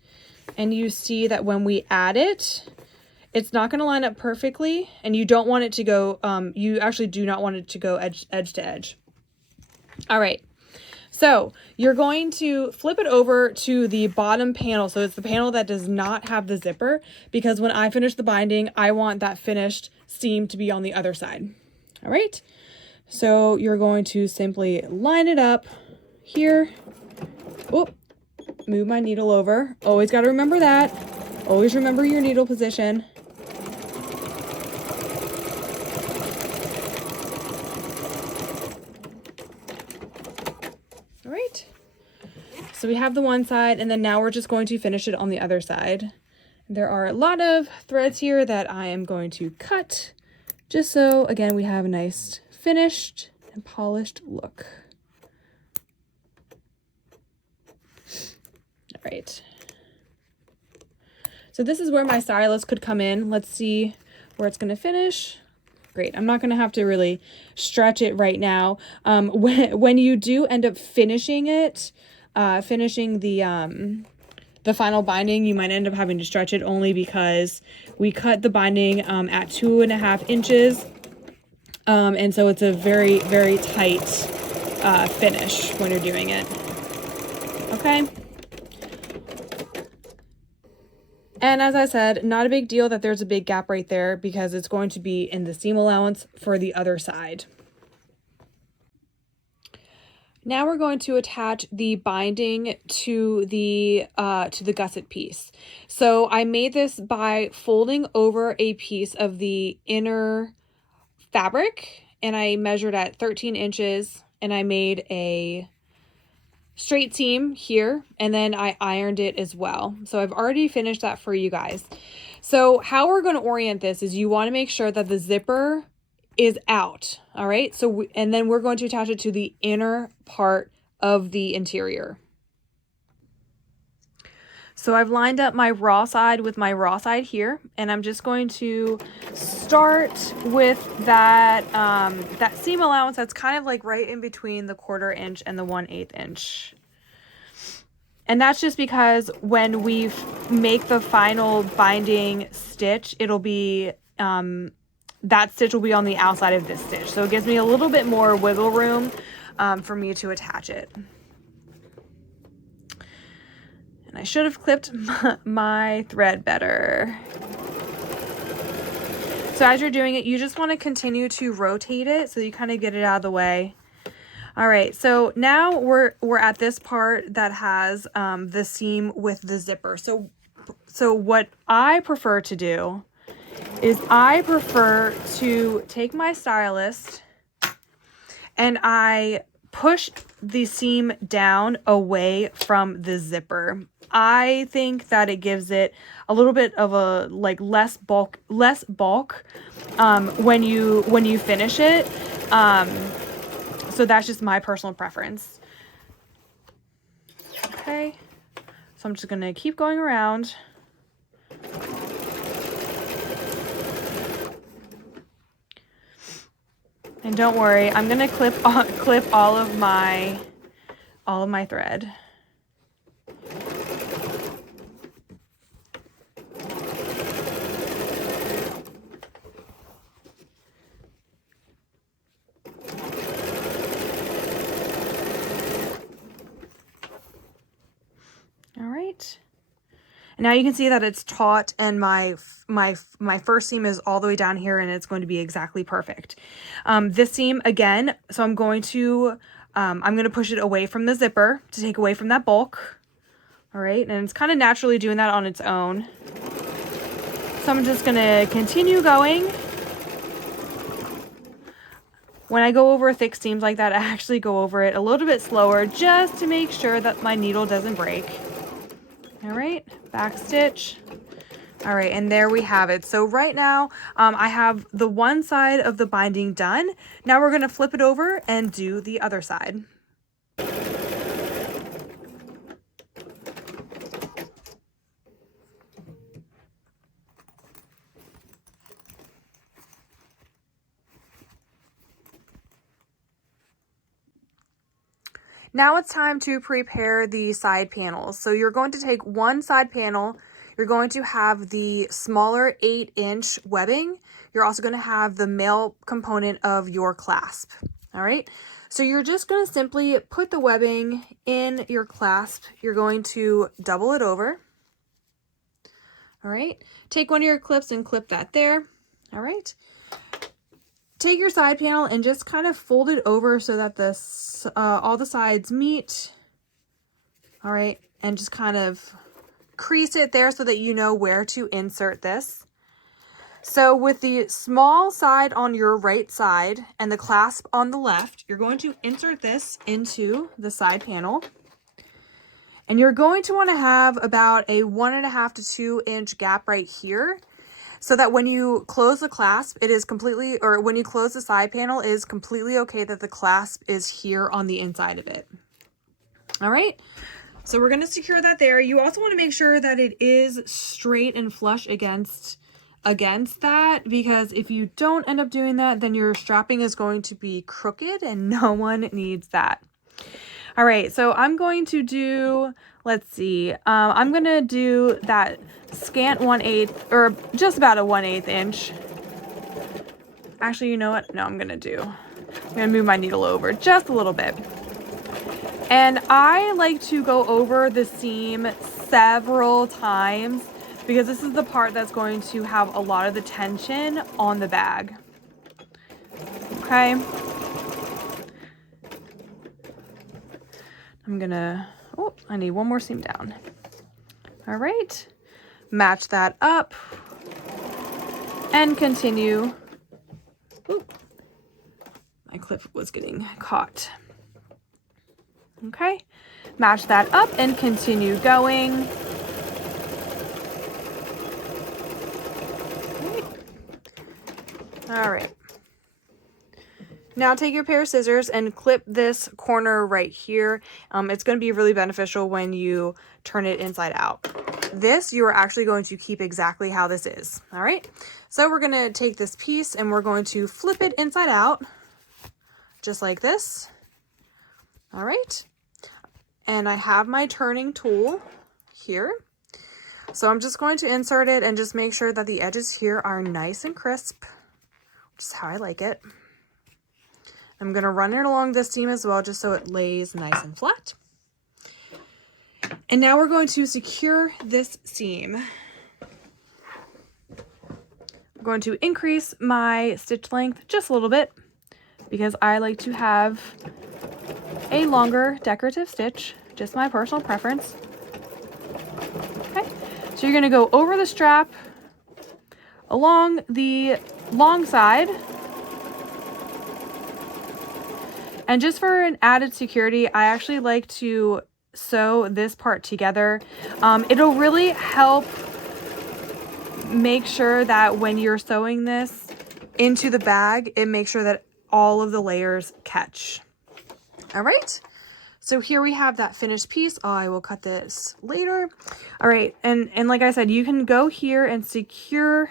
And you see that when we add it, it's not going to line up perfectly, and you don't want it to go, you actually do not want it to go edge to edge. All right. So you're going to flip it over to the bottom panel. So it's the panel that does not have the zipper, because when I finish the binding, I want that finished seam to be on the other side. All right. So you're going to simply line it up here. Oh, move my needle over. Always got to remember that. Always remember your needle position. All right. So we have the one side, and then now we're just going to finish it on the other side. There are a lot of threads here that I am going to cut, just so, again, we have a nice finished and polished look. All right. So this is where my stylus could come in. Let's see where it's going to finish. Great. I'm not going to have to really stretch it right now. When you do end up finishing it, finishing the final binding, you might end up having to stretch it, only because we cut the binding at 2.5 inches. And so it's a very, very tight finish when you're doing it. Okay. And as I said, not a big deal that there's a big gap right there, because it's going to be in the seam allowance for the other side. Now we're going to attach the binding to the gusset piece. So I made this by folding over a piece of the inner fabric, and I measured at 13 inches, and I made a straight seam here, and then I ironed it as well. So I've already finished that for you guys. So how we're going to orient this is you want to make sure that the zipper is out. All right. So and then we're going to attach it to the inner part of the interior. So I've lined up my raw side with my raw side here, and I'm just going to start with that that seam allowance that's kind of like right in between the 1/4 inch and the 1/8 inch. And that's just because when we make the final binding stitch, it'll be that stitch will be on the outside of this stitch, so it gives me a little bit more wiggle room for me to attach it. And I should have clipped my thread better. So as you're doing it, you just want to continue to rotate it so you kind of get it out of the way. All right, so now we're at this part that has the seam with the zipper. So what I prefer to do is I prefer to take my stylus and I push the seam down away from the zipper. I think that it gives it a little bit of a like less bulk when you finish it. So that's just my personal preference. Okay, so I'm just gonna keep going around. And don't worry, I'm gonna clip all of my thread. All right. And now you can see that it's taut, and my first seam is all the way down here, and it's going to be exactly perfect. This seam again, so I'm going to push it away from the zipper to take away from that bulk. All right, and it's kind of naturally doing that on its own. So I'm just gonna continue going. When I go over thick seams like that, I actually go over it a little bit slower just to make sure that my needle doesn't break. All right, back stitch. All right, and there we have it. So right now, I have the one side of the binding done. Now we're gonna flip it over and do the other side. Now it's time to prepare the side panels. So you're going to take one side panel, you're going to have the smaller 8-inch webbing. You're also going to have the male component of your clasp. All right. So you're just going to simply put the webbing in your clasp. You're going to double it over. All right. Take one of your clips and clip that there. All right. Take your side panel and just kind of fold it over so that all the sides meet. All right, and just kind of crease it there so that you know where to insert this. So with the small side on your right side and the clasp on the left, you're going to insert this into the side panel. And you're going to want to have about a 1.5 to 2 inch gap right here, so that when you close the clasp, it is completely, or when you close the side panel, it is completely okay that the clasp is here on the inside of it. All right, so we're gonna secure that there. You also wanna make sure that it is straight and flush against that, because if you don't end up doing that, then your strapping is going to be crooked and no one needs that. All right, so I'm going to do, let's see, I'm gonna do that scant 1/8, or just about a 1/8 inch. Actually, you know what? No, I'm gonna move my needle over just a little bit. And I like to go over the seam several times because this is the part that's going to have a lot of the tension on the bag. Okay. I'm gonna, oh, I need one more seam down. All right, match that up and continue. Ooh, my clip was getting caught. Okay, match that up and continue going. All right. Now take your pair of scissors and clip this corner right here. It's going to be really beneficial when you turn it inside out. This you are actually going to keep exactly how this is. All right. So we're going to take this piece and we're going to flip it inside out just like this. All right. And I have my turning tool here. So I'm just going to insert it and just make sure that the edges here are nice and crisp, which is how I like it. I'm going to run it along this seam as well, just so it lays nice and flat. And now we're going to secure this seam. I'm going to increase my stitch length just a little bit because I like to have a longer decorative stitch, just my personal preference. Okay, so you're going to go over the strap along the long side. And just for an added security, I actually like to sew this part together. It'll really help make sure that when you're sewing this into the bag, it makes sure that all of the layers catch. All right. So here we have that finished piece. Oh, I will cut this later. All right. And like I said, you can go here and secure.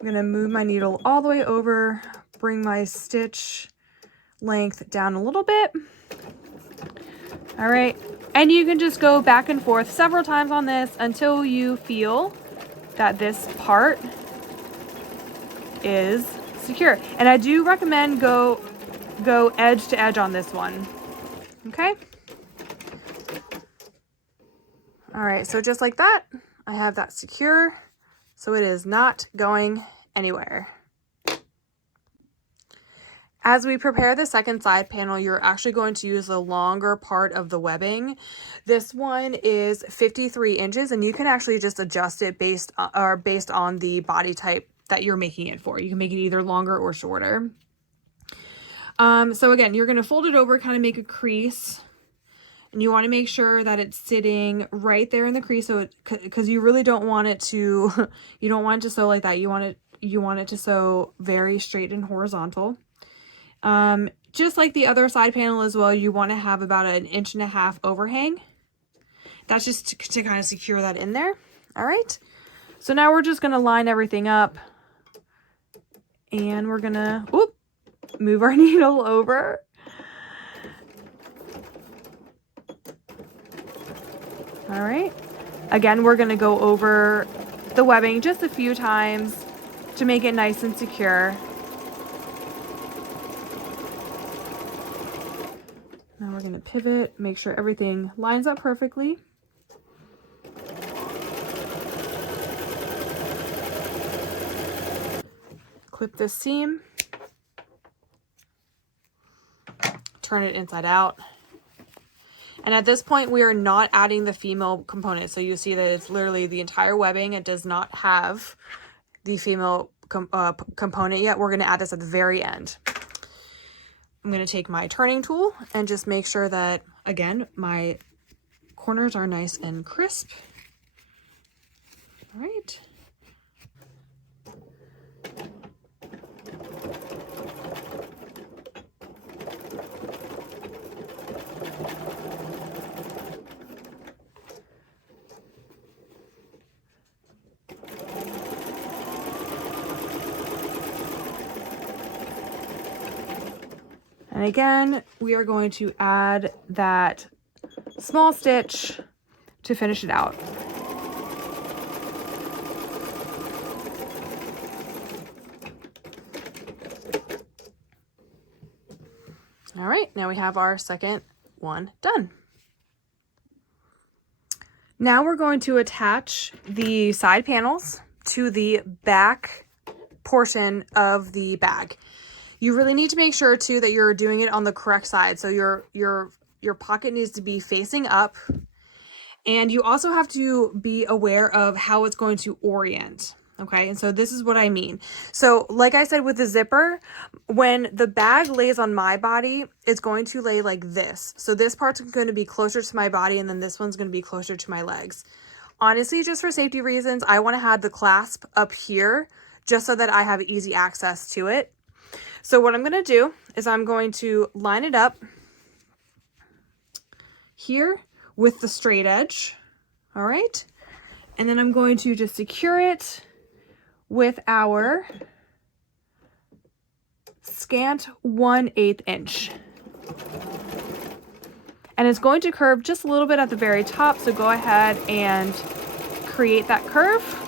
I'm going to move my needle all the way over, bring my stitch length down a little bit. All right. And you can just go back and forth several times on this until you feel that this part is secure. And I do recommend go edge to edge on this one. Okay. All right, so just like that, I have that secure, so it is not going anywhere. As we prepare the second side panel, you're actually going to use the longer part of the webbing. This one is 53 inches, and you can actually just adjust it based on the body type that you're making it for. You can make it either longer or shorter. So again, you're going to fold it over, kind of make a crease. And you want to make sure that it's sitting right there in the crease, so because you really don't want it to, you don't want it to sew like that. You want it to sew very straight and horizontal. Just like the other side panel as well, you want to have about 1.5 inch overhang. That's just to kind of secure that in there. All right. So now we're just going to line everything up, and we're going to move our needle over. All right. Again, we're going to go over the webbing just a few times to make it nice and secure. Now we're going to pivot, make sure everything lines up perfectly. Clip this seam. Turn it inside out. And at this point, we are not adding the female component. So you see that it's literally the entire webbing. It does not have the female component yet. We're going to add this at the very end. I'm going to take my turning tool and just make sure that, again, my corners are nice and crisp. All right. And again, we are going to add that small stitch to finish it out. All right, now we have our second one done. Now we're going to attach the side panels to the back portion of the bag. You really need to make sure too that you're doing it on the correct side. So your pocket needs to be facing up, and you also have to be aware of how it's going to orient. Okay, and so this is what I mean. So like I said with the zipper, when the bag lays on my body, it's going to lay like this. So this part's going to be closer to my body, and then this one's going to be closer to my legs. Honestly, just for safety reasons, I want to have the clasp up here just so that I have easy access to it. So what I'm going to do is I'm going to line it up here with the straight edge. All right. And then I'm going to just secure it with our scant 1/8 inch. And it's going to curve just a little bit at the very top. So go ahead and create that curve.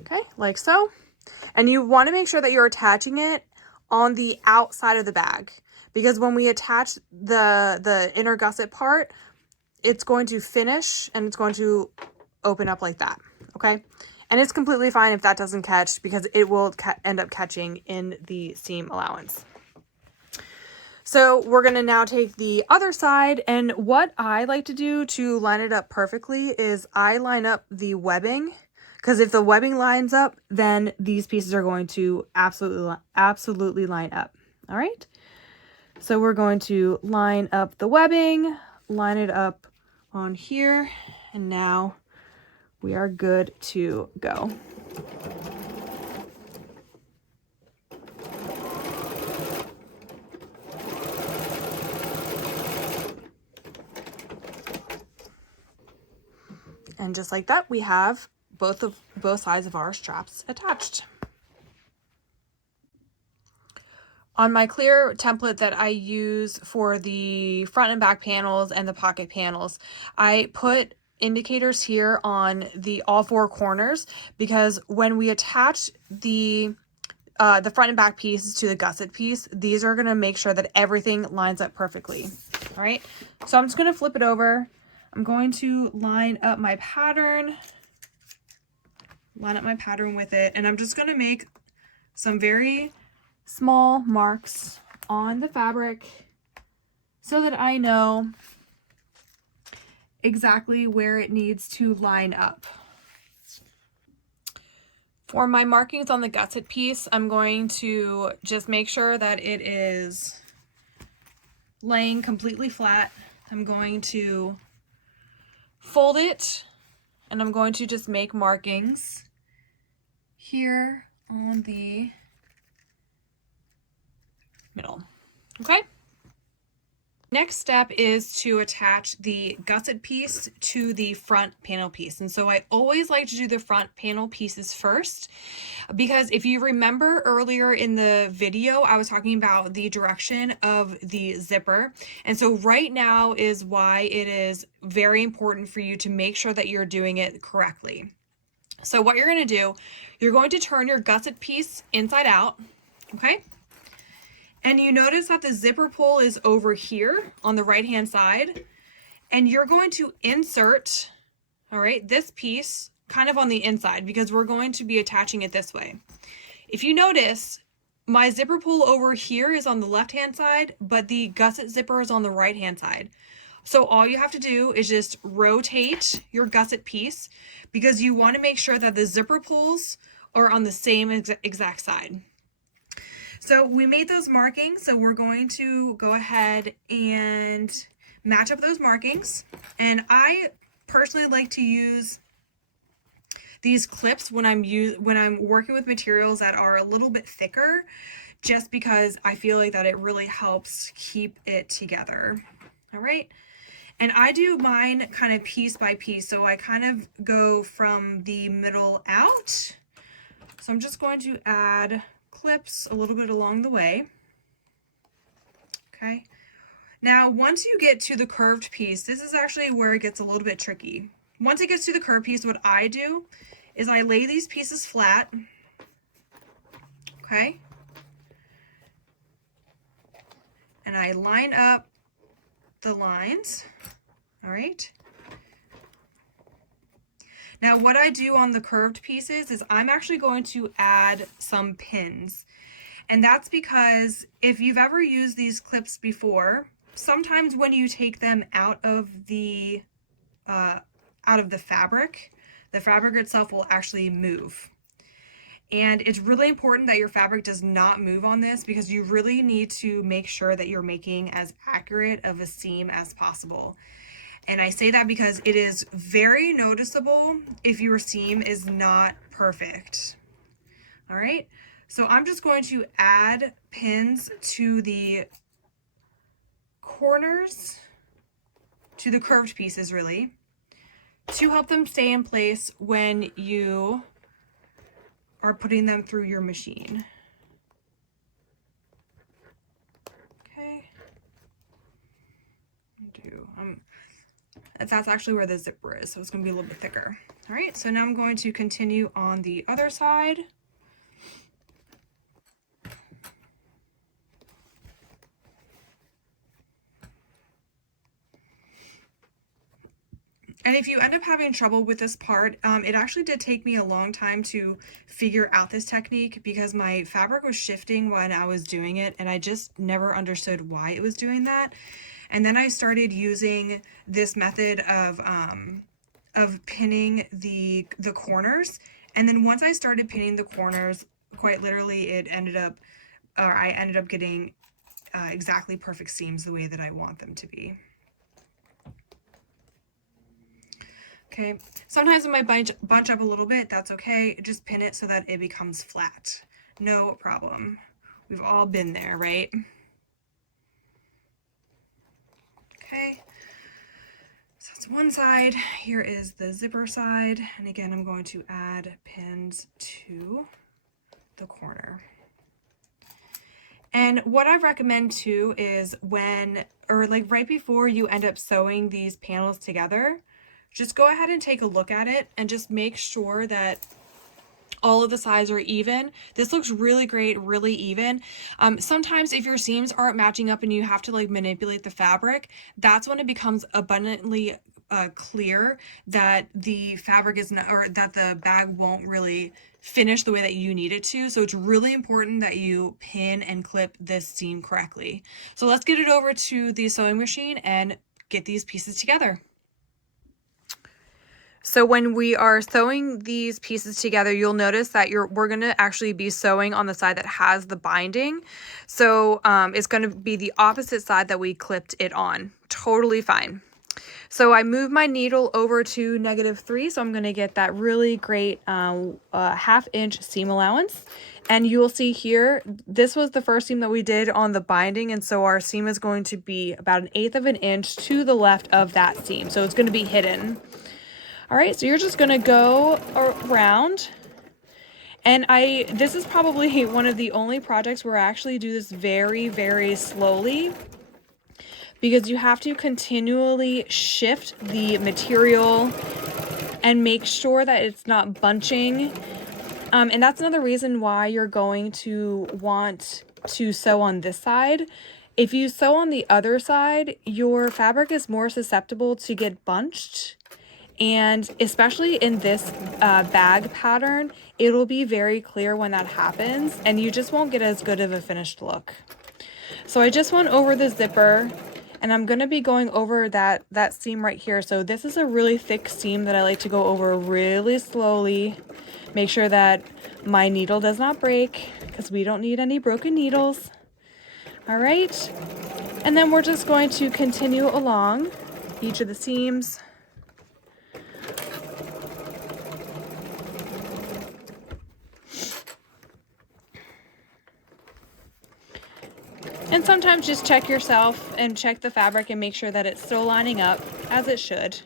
Okay, like so. And you want to make sure that you're attaching it on the outside of the bag, because when we attach the inner gusset part, it's going to finish and it's going to open up like that. Okay. And it's completely fine if that doesn't catch, because it will end up catching in the seam allowance. So we're going to now take the other side, and what I like to do to line it up perfectly is I line up the webbing because if the webbing lines up, then these pieces are going to absolutely line up. All right. So we're going to line up the webbing, line it up on here, and now we are good to go. And just like that, we have both sides of our straps attached. On my clear template that I use for the front and back panels and the pocket panels, I put indicators here on all four corners, because when we attach the front and back pieces to the gusset piece, these are going to make sure that everything lines up perfectly. All right, so I'm just going to flip it over. I'm going to line up my pattern with it, and I'm just going to make some very small marks on the fabric so that I know exactly where it needs to line up. For my markings on the gusset piece, I'm going to just make sure that it is laying completely flat. I'm going to fold it, and I'm going to just make markings here on the middle. Okay. Next step is to attach the gusset piece to the front panel piece. And so I always like to do the front panel pieces first, because if you remember earlier in the video, I was talking about the direction of the zipper. And so right now is why it is very important for you to make sure that you're doing it correctly. So what you're going to do, you're going to turn your gusset piece inside out, okay? And you notice that the zipper pull is over here on the right hand side, and you're going to insert, all right, this piece kind of on the inside, because we're going to be attaching it this way. If you notice, my zipper pull over here is on the left hand side, but the gusset zipper is on the right hand side. So all you have to do is just rotate your gusset piece, because you want to make sure that the zipper pulls are on the same exact side. So we made those markings, so we're going to go ahead and match up those markings. And I personally like to use these clips when I'm working with materials that are a little bit thicker, just because I feel like that it really helps keep it together. All right. And I do mine kind of piece by piece, so I kind of go from the middle out. So I'm just going to add clips a little bit along the way. Okay. Now, once you get to the curved piece, this is actually where it gets a little bit tricky. Once it gets to the curved piece, what I do is I lay these pieces flat. Okay. And I line up the lines. All right. Now what I do on the curved pieces is I'm actually going to add some pins. And that's because if you've ever used these clips before, sometimes when you take them out of the fabric, the fabric itself will actually move. And it's really important that your fabric does not move on this, because you really need to make sure that you're making as accurate of a seam as possible. And I say that because it is very noticeable if your seam is not perfect. All right, so I'm just going to add pins to the corners, to the curved pieces really, to help them stay in place when you are putting them through your machine. Okay. That's actually where the zipper is, so it's going to be a little bit thicker. All right, so now I'm going to continue on the other side. And if you end up having trouble with this part, it actually did take me a long time to figure out this technique, because my fabric was shifting when I was doing it, and I just never understood why it was doing that. And then I started using this method of of pinning the corners. And then once I started pinning the corners, quite literally I ended up getting exactly perfect seams the way that I want them to be. Okay, sometimes it might bunch up a little bit, that's okay. Just pin it so that it becomes flat. No problem. We've all been there, right? Okay, so that's one side. Here is the zipper side. And again, I'm going to add pins to the corner. And what I recommend too is like right before you end up sewing these panels together, just go ahead and take a look at it and just make sure that all of the sides are even. This looks really great, really even. Sometimes if your seams aren't matching up and you have to like manipulate the fabric, that's when it becomes abundantly clear that the fabric is not, or that the bag won't really finish the way that you need it to. So it's really important that you pin and clip this seam correctly. So let's get it over to the sewing machine and get these pieces together. So when we are sewing these pieces together, you'll notice that we're going to actually be sewing on the side that has the binding. So it's going to be the opposite side that we clipped it on. Totally fine. So I moved my needle over to -3, so I'm going to get that really great 1/2 inch seam allowance. And you will see here, this was the first seam that we did on the binding, and so our seam is going to be about 1/8 of an inch to the left of that seam. So it's going to be hidden. All right, so you're just gonna go around, and this is probably one of the only projects where I actually do this very, very slowly, because you have to continually shift the material and make sure that it's not bunching. And that's another reason why you're going to want to sew on this side. If you sew on the other side, your fabric is more susceptible to get bunched. And especially in this bag pattern, it'll be very clear when that happens, and you just won't get as good of a finished look. So I just went over the zipper, and I'm going to be going over that seam right here. So this is a really thick seam that I like to go over really slowly. Make sure that my needle does not break, because we don't need any broken needles. All right. And then we're just going to continue along each of the seams. And sometimes just check yourself and check the fabric and make sure that it's still lining up as it should.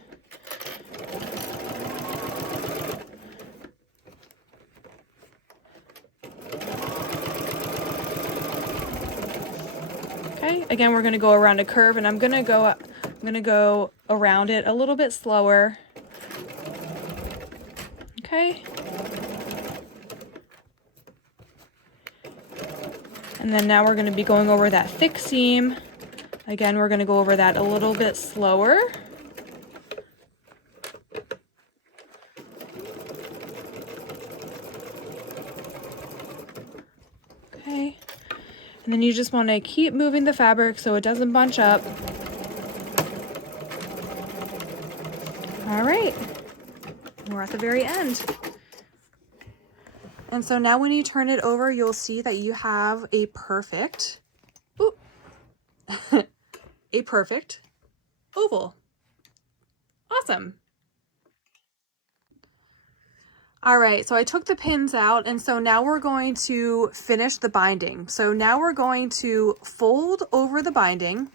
Okay, again, we're going to go around a curve, and I'm going to go around it a little bit slower. Okay. And then now we're going to be going over that thick seam. Again, we're going to go over that a little bit slower. Okay. And then you just want to keep moving the fabric so it doesn't bunch up. All right. We're at the very end. And so now when you turn it over, you'll see that you have a perfect, a perfect oval. Awesome. All right, so I took the pins out, and so now we're going to finish the binding. So now we're going to fold over the binding.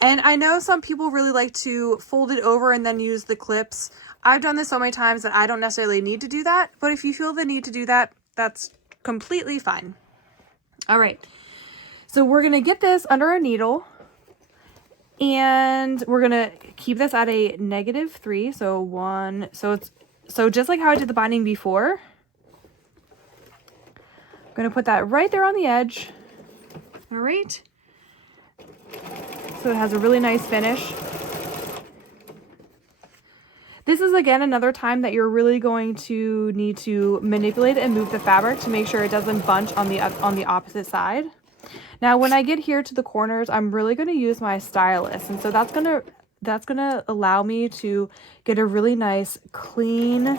And I know some people really like to fold it over and then use the clips. I've done this so many times that I don't necessarily need to do that, but if you feel the need to do that, that's completely fine. All right, so we're gonna get this under our needle, and we're gonna keep this at a -3. So just like how I did the binding before, I'm gonna put that right there on the edge. All right, so it has a really nice finish. This is again another time that you're really going to need to manipulate and move the fabric to make sure it doesn't bunch on the opposite side. Now when I get here to the corners, I'm really going to use my stylus, and so that's going to that's gonna allow me to get a really nice clean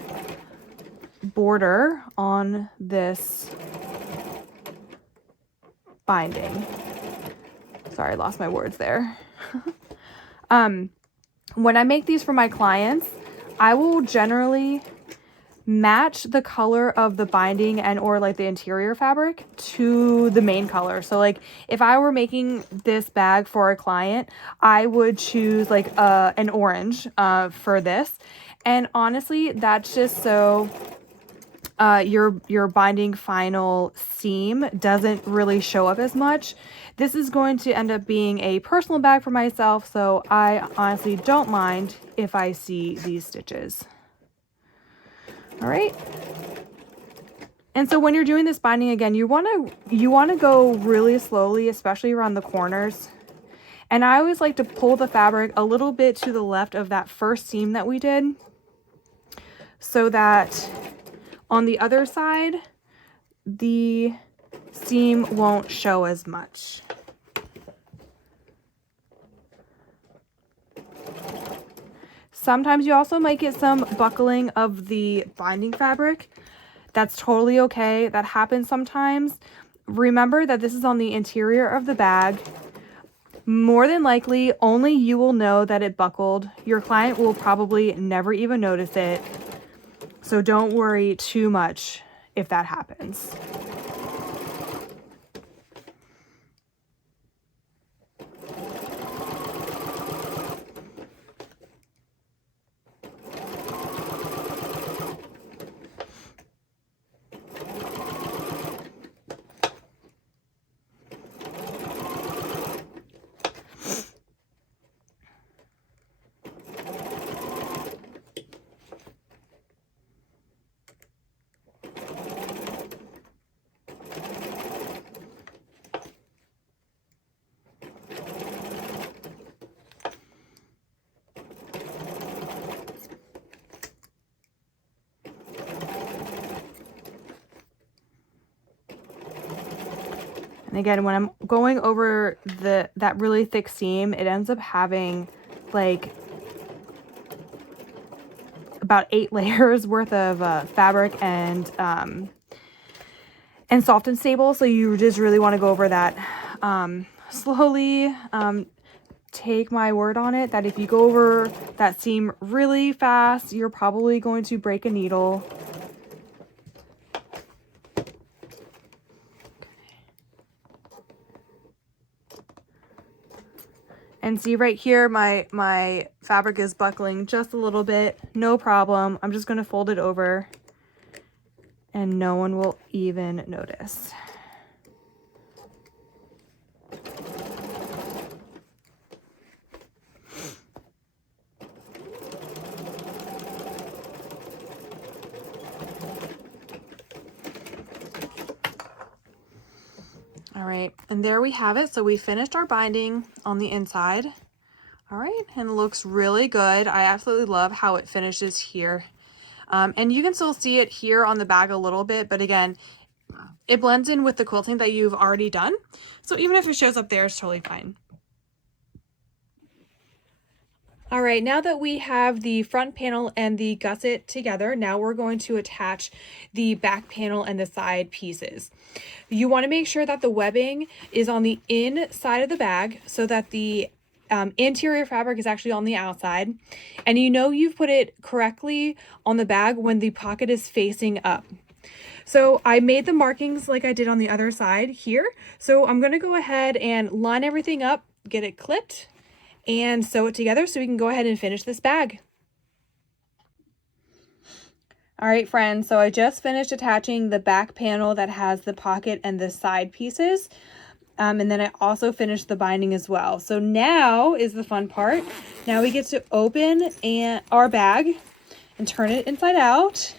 border on this binding. Sorry, I lost my words there. When I make these for my clients, I will generally match the color of the binding and or like the interior fabric to the main color. So like if I were making this bag for a client, I would choose like an orange for this. And honestly, that's just so your binding final seam doesn't really show up as much. This is going to end up being a personal bag for myself, so I honestly don't mind if I see these stitches. All right. And so when you're doing this binding, again, you want to go really slowly, especially around the corners. And I always like to pull the fabric a little bit to the left of that first seam that we did, so that on the other side, the seam won't show as much. Sometimes you also might get some buckling of the binding fabric. That's totally okay. That happens sometimes. Remember that this is on the interior of the bag. More than likely, only you will know that it buckled. Your client will probably never even notice it. So don't worry too much if that happens. And again, when I'm going over that really thick seam, it ends up having like about 8 layers worth of fabric and soft and stable. So you just really want to go over that slowly. Take my word on it that if you go over that seam really fast, you're probably going to break a needle. And see right here, my fabric is buckling just a little bit. No problem. I'm just going to fold it over and no one will even notice. All right, and there we have it. So we finished our binding on the inside. All right, and it looks really good. I absolutely love how it finishes here. And you can still see it here on the bag a little bit, but again, it blends in with the quilting that you've already done. So even if it shows up there, it's totally fine. All right, now that we have the front panel and the gusset together, now we're going to attach the back panel and the side pieces. You want to make sure that the webbing is on the inside of the bag so that the interior fabric is actually on the outside. And you know you've put it correctly on the bag when the pocket is facing up. So I made the markings like I did on the other side here. So I'm going to go ahead and line everything up, get it clipped, and sew it together so we can go ahead and finish this bag. All right, friends, so I just finished attaching the back panel that has the pocket and the side pieces. And then I also finished the binding as well. So now is the fun part. Now we get to open our bag and turn it inside out.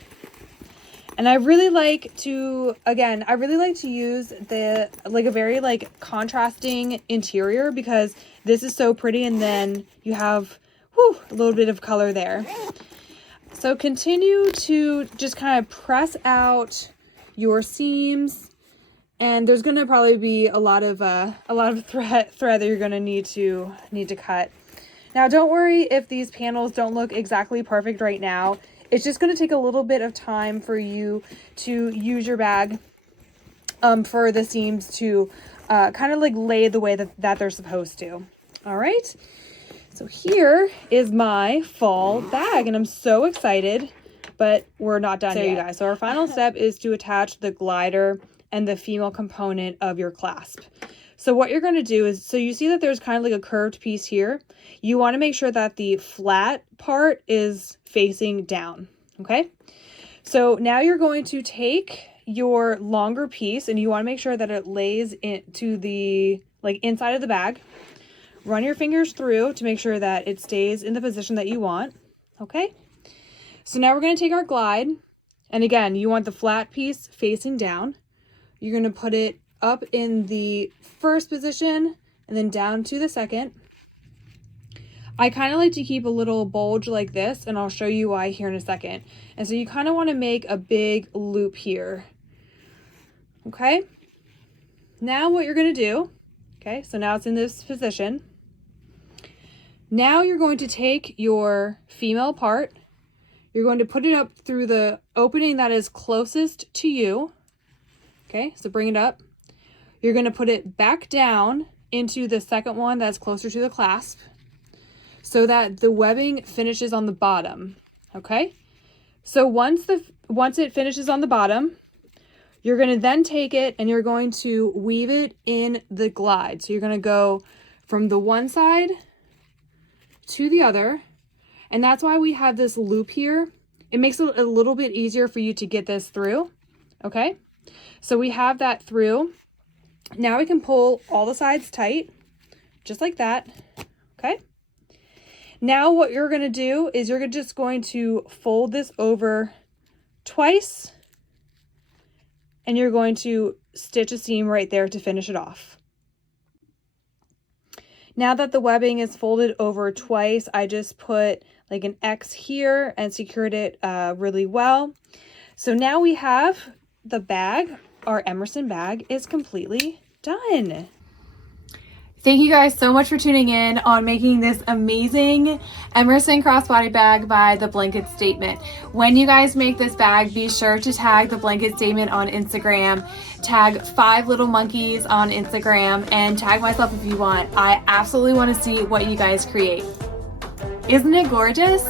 And I really like to, again, I really like to use a very contrasting interior because this is so pretty, and then you have a little bit of color there. So continue to just kind of press out your seams, and there's going to probably be a lot of thread that you're going to need to cut. Now don't worry if these panels don't look exactly perfect right now. It's just going to take a little bit of time for you to use your bag for the seams to kind of like lay the way that they're supposed to. All right. So here is my fall bag, and I'm so excited, but we're not done yet, you guys. So our final step is to attach the glider and the female component of your clasp. So what you're going to do is, so you see that there's kind of like a curved piece here. You want to make sure that the flat part is facing down. Okay. So now you're going to take your longer piece and you want to make sure that it lays into the like inside of the bag. Run your fingers through to make sure that it stays in the position that you want. Okay. So now we're going to take our glide. And again, you want the flat piece facing down. You're going to put it up in the first position and then down to the second. I kind of like to keep a little bulge like this, and I'll show you why here in a second. And so you kind of want to make a big loop here. Okay. Now what you're going to do, okay, so now it's in this position. Now you're going to take your female part. You're going to put it up through the opening that is closest to you. Okay, so bring it up. You're going to put it back down into the second one that's closer to the clasp so that the webbing finishes on the bottom. Okay, so once it finishes on the bottom, you're going to then take it and you're going to weave it in the glide. So you're going to go from the one side to the other, and that's why we have this loop here. It makes it a little bit easier for you to get this through. Okay, so we have that through. Now we can pull all the sides tight, just like that. Okay, now what you're going to do is you're just going to fold this over twice, and you're going to stitch a seam right there to finish it off. Now that the webbing is folded over twice, I just put like an X here and secured it really well. So now we have the bag. Our Emerson bag is completely done. Thank you guys so much for tuning in on making this amazing Emerson crossbody bag by The Blanket Statement. When you guys make this bag, be sure to tag The Blanket Statement on Instagram, tag 5 Little Monkeys on Instagram, and tag myself if you want. I absolutely want to see what you guys create. Isn't it gorgeous?